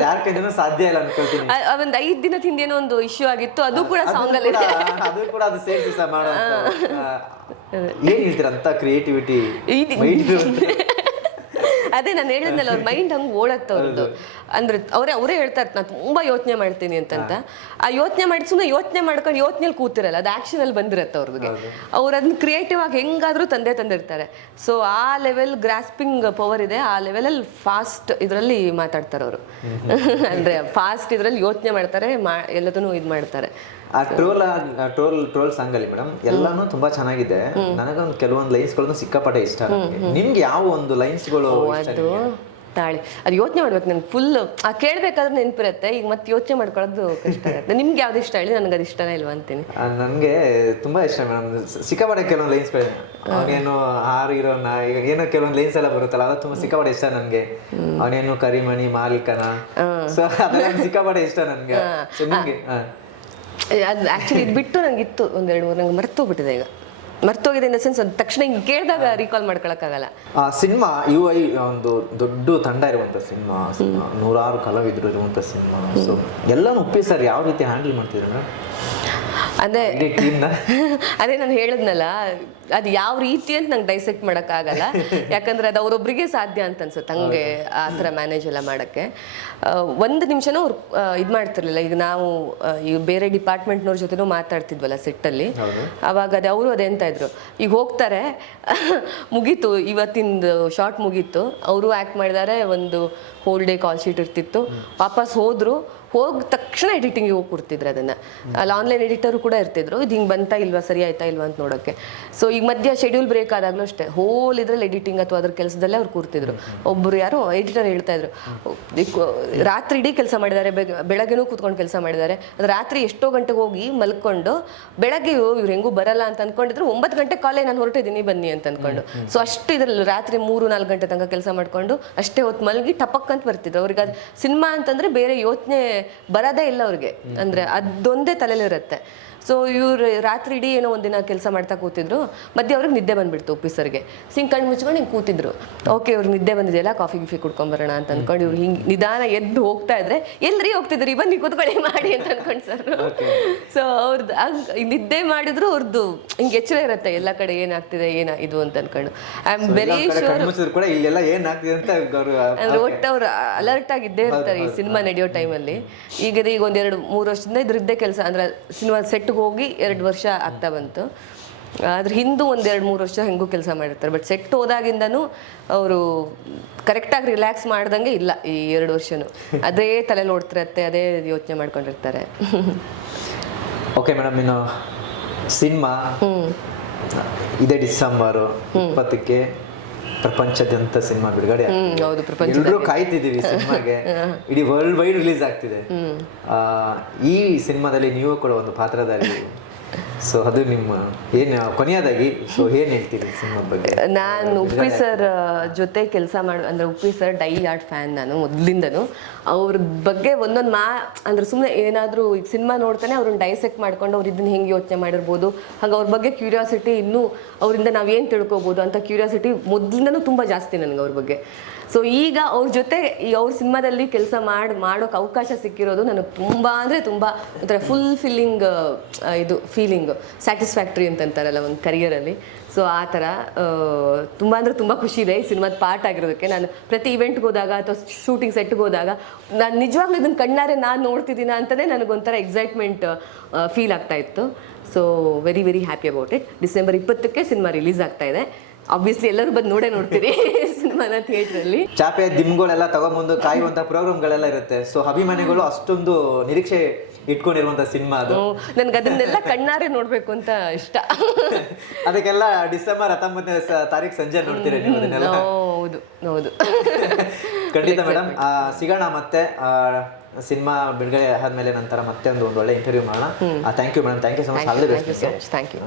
ಯಾರ ಕೈನೂ ಸಾಧ್ಯ ಇಲ್ಲ ಅನ್ಕೊಳ್ತೀನಿ. ಒಂದ್ 5 ದಿನದ ಹಿಂದೇನೋ ಒಂದು ಇಶ್ಯೂ ಆಗಿತ್ತು, ಅದು ಕೂಡ ಸಾಂಗ್ ಅಲ್ಲಿ ಅದು ಕೂಡ ಅದು ಸೇರಿಸಿ ಮಾಡೋ ಏನ್ ಹೇಳ್ತೀರಂತ ಕ್ರಿಯೇಟಿವಿಟಿ. ಅದೇ ನಾನು ಹೇಳಿದ್ನಲ್ಲ, ಅವ್ರ ಮೈಂಡ್ ಹಂಗೆ ಓಡತ್ತೆ ಅವ್ರದ್ದು. ಅಂದ್ರೆ ಅವರೇ ಹೇಳ್ತಾರೆ ನಾನು ತುಂಬಾ ಯೋಚನೆ ಮಾಡ್ತೀನಿ ಅಂತಂತ. ಆ ಯೋಚನೆ ಮಾಡಿ ಸುಮ್ಮನೆ ಯೋಚನೆ ಮಾಡ್ಕೊಂಡು ಯೋಚನೆಯಲ್ಲಿ ಕೂತಿರಲ್ಲ, ಅದು ಆಕ್ಷನ್ ಅಲ್ಲಿ ಬಂದಿರತ್ತೆ ಅವ್ರಿಗೆ. ಅವ್ರು ಅದನ್ನ ಕ್ರಿಯೇಟಿವ್ ಆಗಿ ಹೆಂಗಾದ್ರೂ ತಂದಿರ್ತಾರೆ. ಸೊ ಆ ಲೆವೆಲ್ ಗ್ರಾಸ್ಪಿಂಗ್ ಪವರ್ ಇದೆ. ಆ ಲೆವೆಲಲ್ಲಿ ಫಾಸ್ಟ್ ಇದರಲ್ಲಿ ಮಾತಾಡ್ತಾರೆ ಅವರು. ಅಂದ್ರೆ ಫಾಸ್ಟ್ ಇದರಲ್ಲಿ ಯೋಚನೆ ಮಾಡ್ತಾರೆ, ಎಲ್ಲದನ್ನು ಇದು ಮಾಡ್ತಾರೆ. ಆ ಟ್ರೋಲ್ ಸಾಂಗ್ ಅಲ್ಲಿ ಮೇಡಮ್ ಎಲ್ಲಾನು ತುಂಬಾ ಚೆನ್ನಾಗಿದೆ. ನನಗೊಂದು ಕೆಲವೊಂದು ಲೈನ್ಸ್ಗಳನ್ನು ಸಿಕ್ಕಾಪಟ್ಟೆ ಇಷ್ಟ. ನಿಮ್ಗೆ ಯಾವ ಒಂದು ಲೈನ್ಸ್ಗಳು ಅದು ತಾಳಿ ಅದು ಯೋಚನೆ ಮಾಡ್ಬೇಕು. ನನ್ಗೆ ಫುಲ್ ಕೇಳ್ಬೇಕಾದ್ರೆ ನೆನಪಿರುತ್ತೆ. ಈಗ ಮತ್ತೆ ಯೋಚನೆ ಮಾಡ್ಕೊಳ್ಳೋದು ಕಷ್ಟ ಆಗುತ್ತೆ. ನಿಮ್ಗೆ ಯಾವ್ದು ಇಷ್ಟ ಹೇಳಿ, ನನಗೆ ಅದು ಇಷ್ಟನೇ ಇಲ್ವಾ ಅಂತೀನಿ. ನನಗೆ ತುಂಬಾ ಇಷ್ಟ ಮೇಡಮ್. ಸಿಕ್ಕಾಪಟ್ಟೆ ಕೆಲವೊಂದು ಲೈನ್ಸ್ಗಳು ಅವನೇನು ಹಾರಿರೋನ ಈಗ ಏನೋ ಕೆಲವೊಂದು ಲೈನ್ಸ್ ಎಲ್ಲ ಬರುತ್ತಲ್ಲ, ಅದು ತುಂಬಾ ಸಿಕ್ಕಾಪಟ್ಟೆ ಇಷ್ಟ ನನಗೆ. ಅವನೇನು ಕರಿಮಣಿ ಮಾಲೀಕನ, ಸೊ ಅದೆಲ್ಲ ಸಿಕ್ಕಾಪಟ್ಟೆ ಇಷ್ಟ ನನಗೆ. ಸೊ ನಿಮ್ಗೆ ಅದು ಆ್ಯಕ್ಚುಲಿ ಇದು ಬಿಟ್ಟು ನಂಗಿತ್ತು 1-2-3 ನಂಗೆ ಮರ್ತೋಗ್ಬಿಟ್ಟಿದೆ. ಈಗ ಮರ್ತೋಗಿದೆ ಇನ್ ದ ಸೆನ್ಸ್, ಅದು ತಕ್ಷಣ ಹಿಂಗೆ ಕೇಳಿದಾಗ ರೀಕಾಲ್ ಮಾಡ್ಕೊಳಕ್ಕಾಗಲ್ಲ. ಸಿನಿಮಾ UI ಒಂದು ದೊಡ್ಡ ತಂಡ ಇರುವಂಥ ಸಿನಿಮಾ, 100 ಕಲಾವಿದರು ಇರುವಂಥ ಸಿನಿಮಾ. ಸೊ ಎಲ್ಲನೂ ಉಪ್ಪಿ ಸರ್ ಯಾವ ರೀತಿ ಹ್ಯಾಂಡಲ್ ಮಾಡ್ತಿದ್ರು? ಅದೇ ನಾನು ಹೇಳಿದ್ನಲ್ಲ, ಅದು ಯಾವ ರೀತಿ ಅಂತ ನಂಗೆ ಡೈಸೆಕ್ಟ್ ಮಾಡೋಕ್ಕಾಗಲ್ಲ. ಯಾಕಂದ್ರೆ ಅದು ಅವ್ರೊಬ್ರಿಗೆ ಸಾಧ್ಯ ಅಂತ ಅನ್ಸುತ್ತೆ ಹಂಗೆ ಆ ಥರ ಮ್ಯಾನೇಜ್ ಎಲ್ಲ ಮಾಡೋಕ್ಕೆ. 1 ನಿಮಿಷನೂ ಅವ್ರು ಇದು ಮಾಡ್ತಿರ್ಲಿಲ್ಲ. ಈಗ ನಾವು ಈಗ ಬೇರೆ ಡಿಪಾರ್ಟ್ಮೆಂಟ್ನವ್ರ ಜೊತೆನೂ ಮಾತಾಡ್ತಿದ್ವಲ್ಲ ಸೆಟ್ಟಲ್ಲಿ, ಅವಾಗ ಅವರು ಅದೇ ಅಂತ ಇದ್ರು. ಈಗ ಹೋಗ್ತಾರೆ, ಮುಗೀತು ಇವತ್ತಿಂದು ಶಾರ್ಟ್ ಮುಗೀತು, ಅವರು ಆ್ಯಕ್ಟ್ ಮಾಡಿದ್ದಾರೆ, ಒಂದು ಹೋಲ್ ಡೇ ಕಾಲ್ ಶೀಟ್ ಇರ್ತಿತ್ತು, ವಾಪಸ್ ಹೋದ್ರು. ಹೋದ ತಕ್ಷಣ ಎಡಿಟಿಂಗಿಗೆ ಹೋಗಿ ಕೊಡ್ತಿದ್ರು ಅದನ್ನು. ಅಲ್ಲಿ ಆನ್ಲೈನ್ ಎಡಿಟರು ಕೂಡ ಇರ್ತಿದ್ರು, ಇದು ಹಿಂಗೆ ಬಂತಾ ಇಲ್ವಾ, ಸರಿ ಆಯ್ತಾ ಇಲ್ವಾ ಅಂತ ನೋಡೋಕ್ಕೆ. ಸೊ ಈಗ ಮಧ್ಯ ಶೆಡ್ಯೂಲ್ ಬ್ರೇಕ್ ಆದಾಗಲೂ ಅಷ್ಟೇ ಹೋಲ್ ಇದ್ರಲ್ಲಿ ಎಡಿಟಿಂಗ್ ಅಥವಾ ಅದ್ರ ಕೆಲಸದಲ್ಲೇ ಅವ್ರು ಕೂರ್ತಿದ್ರು. ಒಬ್ಬರು ಯಾರೋ ಎಡಿಟರ್ ಹೇಳ್ತಾ ಇದ್ರು, ರಾತ್ರಿ ಇಡೀ ಕೆಲಸ ಮಾಡಿದ್ದಾರೆ, ಬೆಳಗ್ಗೆನೂ ಕೂತ್ಕೊಂಡು ಕೆಲಸ ಮಾಡಿದ್ದಾರೆ. ಅದು ರಾತ್ರಿ ಎಷ್ಟೋ ಗಂಟೆಗೆ ಹೋಗಿ ಮಲ್ಕೊಂಡು ಬೆಳಗ್ಗೆ ಇವ್ರು ಹೆಂಗೂ ಬರಲ್ಲ ಅಂತ ಅಂದ್ಕೊಂಡಿದ್ರು. 9 ಗಂಟೆ ಕಾಲೇ ನಾನು ಹೊರಟಿದ್ದೀನಿ ಬನ್ನಿ ಅಂತ ಅಂದ್ಕೊಂಡು. ಸೊ ಅಷ್ಟು ಇದ್ರಲ್ಲಿ ರಾತ್ರಿ 3-4 ಗಂಟೆ ತನಕ ಕೆಲಸ ಮಾಡ್ಕೊಂಡು ಅಷ್ಟೇ ಹೊತ್ತು ಮಲಗಿ ಟಪಕ್ ಅಂತ ಬರ್ತಿದ್ರು. ಅವ್ರಿಗೆ ಅದು ಸಿನಿಮಾ ಅಂತಂದ್ರೆ ಬೇರೆ ಯೋಚನೆ ಬರೋದೇ ಇಲ್ಲ ಅವ್ರಿಗೆ. ಅಂದ್ರೆ ಅದೊಂದೇ ತಲೆಲಿರುತ್ತೆ. ಸೊ ಇವ್ರು ರಾತ್ರಿ ಇಡೀ ಏನೋ ಒಂದಿನ ಕೆಲಸ ಮಾಡ್ತಾ ಕೂತಿದ್ರು, ಮಧ್ಯೆ ಅವ್ರಿಗೆ ನಿದ್ದೆ ಬಂದ್ಬಿಡ್ತು ಉಪ್ಪಿಸರ್ಗೆ. ಹಿಂಗೆ ಕಣ್ಣು ಮುಚ್ಕೊಂಡು ಹಿಂಗೆ ಕೂತಿದ್ರು. ಓಕೆ ಅವ್ರಿಗೆ ನಿದ್ದೆ ಬಂದಿದೆಯಲ್ಲ, ಕಾಫಿ ಗಿಫಿ ಕುಡ್ಕೊಂಬರೋಣ ಅಂತ ಅಂದ್ಕೊಂಡು ಇವ್ರು ಹಿಂಗೆ ನಿಧಾನ ಎದ್ದು ಹೋಗ್ತಾ ಇದ್ರೆ, ಎಲ್ರಿ ಹೋಗ್ತಿದ್ರಿ ಬನ್ನಿ ಕೂತ್ಕೊಳ್ಳಿ ಮಾಡಿ ಅಂತ ಅನ್ಕೊಂಡು ಸರ್. ಸೊ ಅವ್ರದ್ದು ನಿದ್ದೆ ಮಾಡಿದ್ರು ಅವ್ರದ್ದು ಹಿಂಗೆ ಎಚ್ಚರ ಇರುತ್ತೆ ಎಲ್ಲ ಕಡೆ ಏನಾಗ್ತಿದೆ ಇದು ಅಂತ ಅನ್ಕೊಂಡು. ಐ ಆಮ್ ವೆರಿ ಶೋರ್ ಕೂಡ ಇಲ್ಲೆಲ್ಲ ಏನಾಗ್ತಿದೆ ಅಂತ ಅಂದ್ರೆ ಒಟ್ಟು ಅವ್ರು ಅಲರ್ಟ್ ಆಗಿದ್ದೇ ಇರ್ತಾರೆ ಈ ಸಿನಿಮಾ ನಡೆಯೋ ಟೈಮಲ್ಲಿ. ಈಗ ಒಂದು 2-3 ವರ್ಷದಿಂದ ಇದ್ರದ್ದೇ ಕೆಲಸ, ಅಂದ್ರೆ ಸಿನಿಮಾ ಸೆಟ್ಗೆ ಹೋಗಿ 2 ವರ್ಷ ಆಗ್ತಾ ಬಂತು. ಅದ್ರ ಹಿಂದೂ 1-2-3 ವರ್ಷ ಹೆಂಗೂ ಕೆಲಸ ಮಾಡಿರ್ತಾರೆ. ಬಟ್ ಸೆಟ್ ಹೋದಾಗಿಂದನೂ ಅವರು ಕರೆಕ್ಟಾಗಿ ರಿಲ್ಯಾಕ್ಸ್ ಮಾಡ್ದಂಗೆ ಇಲ್ಲ ಈ 2 ವರ್ಷನೂ. ಅದೇ ತಲೆ ನೋಡ್ತಿರತ್ತೆ, ಅದೇ ಯೋಚನೆ ಮಾಡ್ಕೊಂಡಿರ್ತಾರೆ. ಓಕೆ ಮೇಡಮ್, ಇನ್ನು ಸಿನಿಮಾ ಇದೇ ಡಿಸೆಂಬರ್ 20ಕ್ಕೆ ಪ್ರಪಂಚದಂತ ಸಿನಿಮಾ ಬಿಡುಗಡೆ. ಹೌದು, ಪ್ರಪಂಚ ಎಲ್ಲರೂ ಕಾಯ್ತಿದೀವಿ ಸಿನಿಮಾಗೆ. ಇಡೀ ವರ್ಲ್ಡ್ ವೈಡ್ ರಿಲೀಸ್ ಆಗ್ತಿದೆ. ಈ ಸಿನಿಮಾದಲ್ಲಿ ನೀವು ಕೂಡ ಒಂದು ಪಾತ್ರಧಾರಿ. ಸೊ ಅದು ನಿಮ್ಮ ಏನು ಕೊನೆಯದಾಗಿ ಏನ್ ಹೇಳ್ತೀರಿ ಸಿನಿಮಾ ಬಗ್ಗೆ? ನಾನು ಉಪ್ಪಿ ಸರ್ ಜೊತೆ ಕೆಲಸ ಅಂದ್ರೆ Uppi sir die hard fan ನಾನು ಮೊದಲಿಂದನು. ಅವ್ರ ಬಗ್ಗೆ ಒಂದೊಂದು ಅಂದ್ರೆ ಸುಮ್ಮನೆ ಏನಾದರೂ ಈಗ ಸಿನಿಮಾ ನೋಡ್ತಾನೆ ಅವ್ರನ್ನ ಡೈಸೆಕ್ಟ್ ಮಾಡ್ಕೊಂಡು ಅವ್ರು ಇದನ್ನ ಹೆಂಗೆ ಯೋಚನೆ ಮಾಡಿರ್ಬೋದು, ಹಾಗೆ ಅವ್ರ ಬಗ್ಗೆ ಕ್ಯೂರಿಯಾಸಿಟಿ, ಇನ್ನೂ ಅವರಿಂದ ನಾವೇನು ತಿಳ್ಕೊಬೋದು ಅಂತ ಕ್ಯೂರಿಯಾಸಿಟಿ ಮೊದಲಿಂದನೂ ತುಂಬ ಜಾಸ್ತಿ ನನಗೆ ಅವ್ರ ಬಗ್ಗೆ. ಸೊ ಈಗ ಅವ್ರ ಜೊತೆ ಅವ್ರ ಸಿನಿಮಾದಲ್ಲಿ ಕೆಲಸ ಮಾಡೋಕೆ ಅವಕಾಶ ಸಿಕ್ಕಿರೋದು ನನಗೆ ತುಂಬ ಅಂದರೆ ತುಂಬ ಒಂಥರ ಫುಲ್ಫಿಲ್ಲಿಂಗ್ ಫೀಲಿಂಗ್, ಸ್ಯಾಟಿಸ್ಫ್ಯಾಕ್ಟ್ರಿ ಅಂತಾರಲ್ಲ ಒಂದು ಕರಿಯರಲ್ಲಿ. ಸೊ ಆ ಥರ ತುಂಬ ಅಂದರೆ ತುಂಬ ಖುಷಿ ಇದೆ ಈ ಸಿನಿಮಾದ ಪಾರ್ಟ್ ಆಗಿರೋದಕ್ಕೆ. ನಾನು ಪ್ರತಿ ಇವೆಂಟ್ಗೆ ಹೋದಾಗ ಅಥವಾ ಶೂಟಿಂಗ್ ಸೆಟ್ಗೆ ಹೋದಾಗ ನಾನು ನಿಜವಾಗ್ಲೂ ಇದನ್ನು ಕಣ್ಣಾರೆ ನಾನು ನೋಡ್ತಿದ್ದೀನ ಅಂತಲೇ ನನಗೊಂಥರ ಎಕ್ಸೈಟ್ಮೆಂಟ್ ಫೀಲ್ ಆಗ್ತಾ ಇತ್ತು. So very very happy about it. December 20ಕ್ಕೆ ಸಿನಿಮಾ ರಿಲೀಸ್ ಆಗ್ತಾ ಇದೆ. ಆಬ್ವಿಯಸ್ಲಿ ಎಲ್ಲರೂ ಬಂದು ನೋಡ್ತೀರಿ ಸಿನಿಮಾನ ಥಿಯೇಟ್ರಲ್ಲಿ. ಚಾಪೆ ದಿಮ್ಗಳೆಲ್ಲ ತಗೊಂಬಂದು ಕಾಯುವಂಥ ಪ್ರೋಗ್ರಾಮ್ಗಳೆಲ್ಲ ಇರುತ್ತೆ. ಸೊ ಅಭಿಮಾನಿಗಳು ಅಷ್ಟೊಂದು ನಿರೀಕ್ಷೆ ಇಟ್ಕೊಂಡಿರುವಂಥ ಸಿನಿಮಾ ಅದು. ನನ್ಗೆ ಅದನ್ನೆಲ್ಲ ಕಣ್ಣಾರೆ ನೋಡ್ಬೇಕು ಅಂತ ಇಷ್ಟ. ಅದಕ್ಕೆಲ್ಲ ಡಿಸೆಂಬರ್ 19ನೇ ತಾರೀಕು ಸಂಜೆ ನೋಡ್ತೀರಿ ನೀವು ಅದನ್ನೆಲ್ಲ? ಹೌದು ಹೌದು. ಖಂಡಿತ ಮೇಡಮ್, ಸಿಗೋಣ ಮತ್ತೆ ಸಿನಿಮಾ ಬಿಡುಗಡೆ ಆದ್ಮೇಲೆ ನಂತರ ಮತ್ತೆ ಒಂದು ಒಳ್ಳೆ ಇಂಟರ್ವ್ಯೂ ಮಾಡೋಣ. Thank you madam, thank you so much. All the best. Thank you.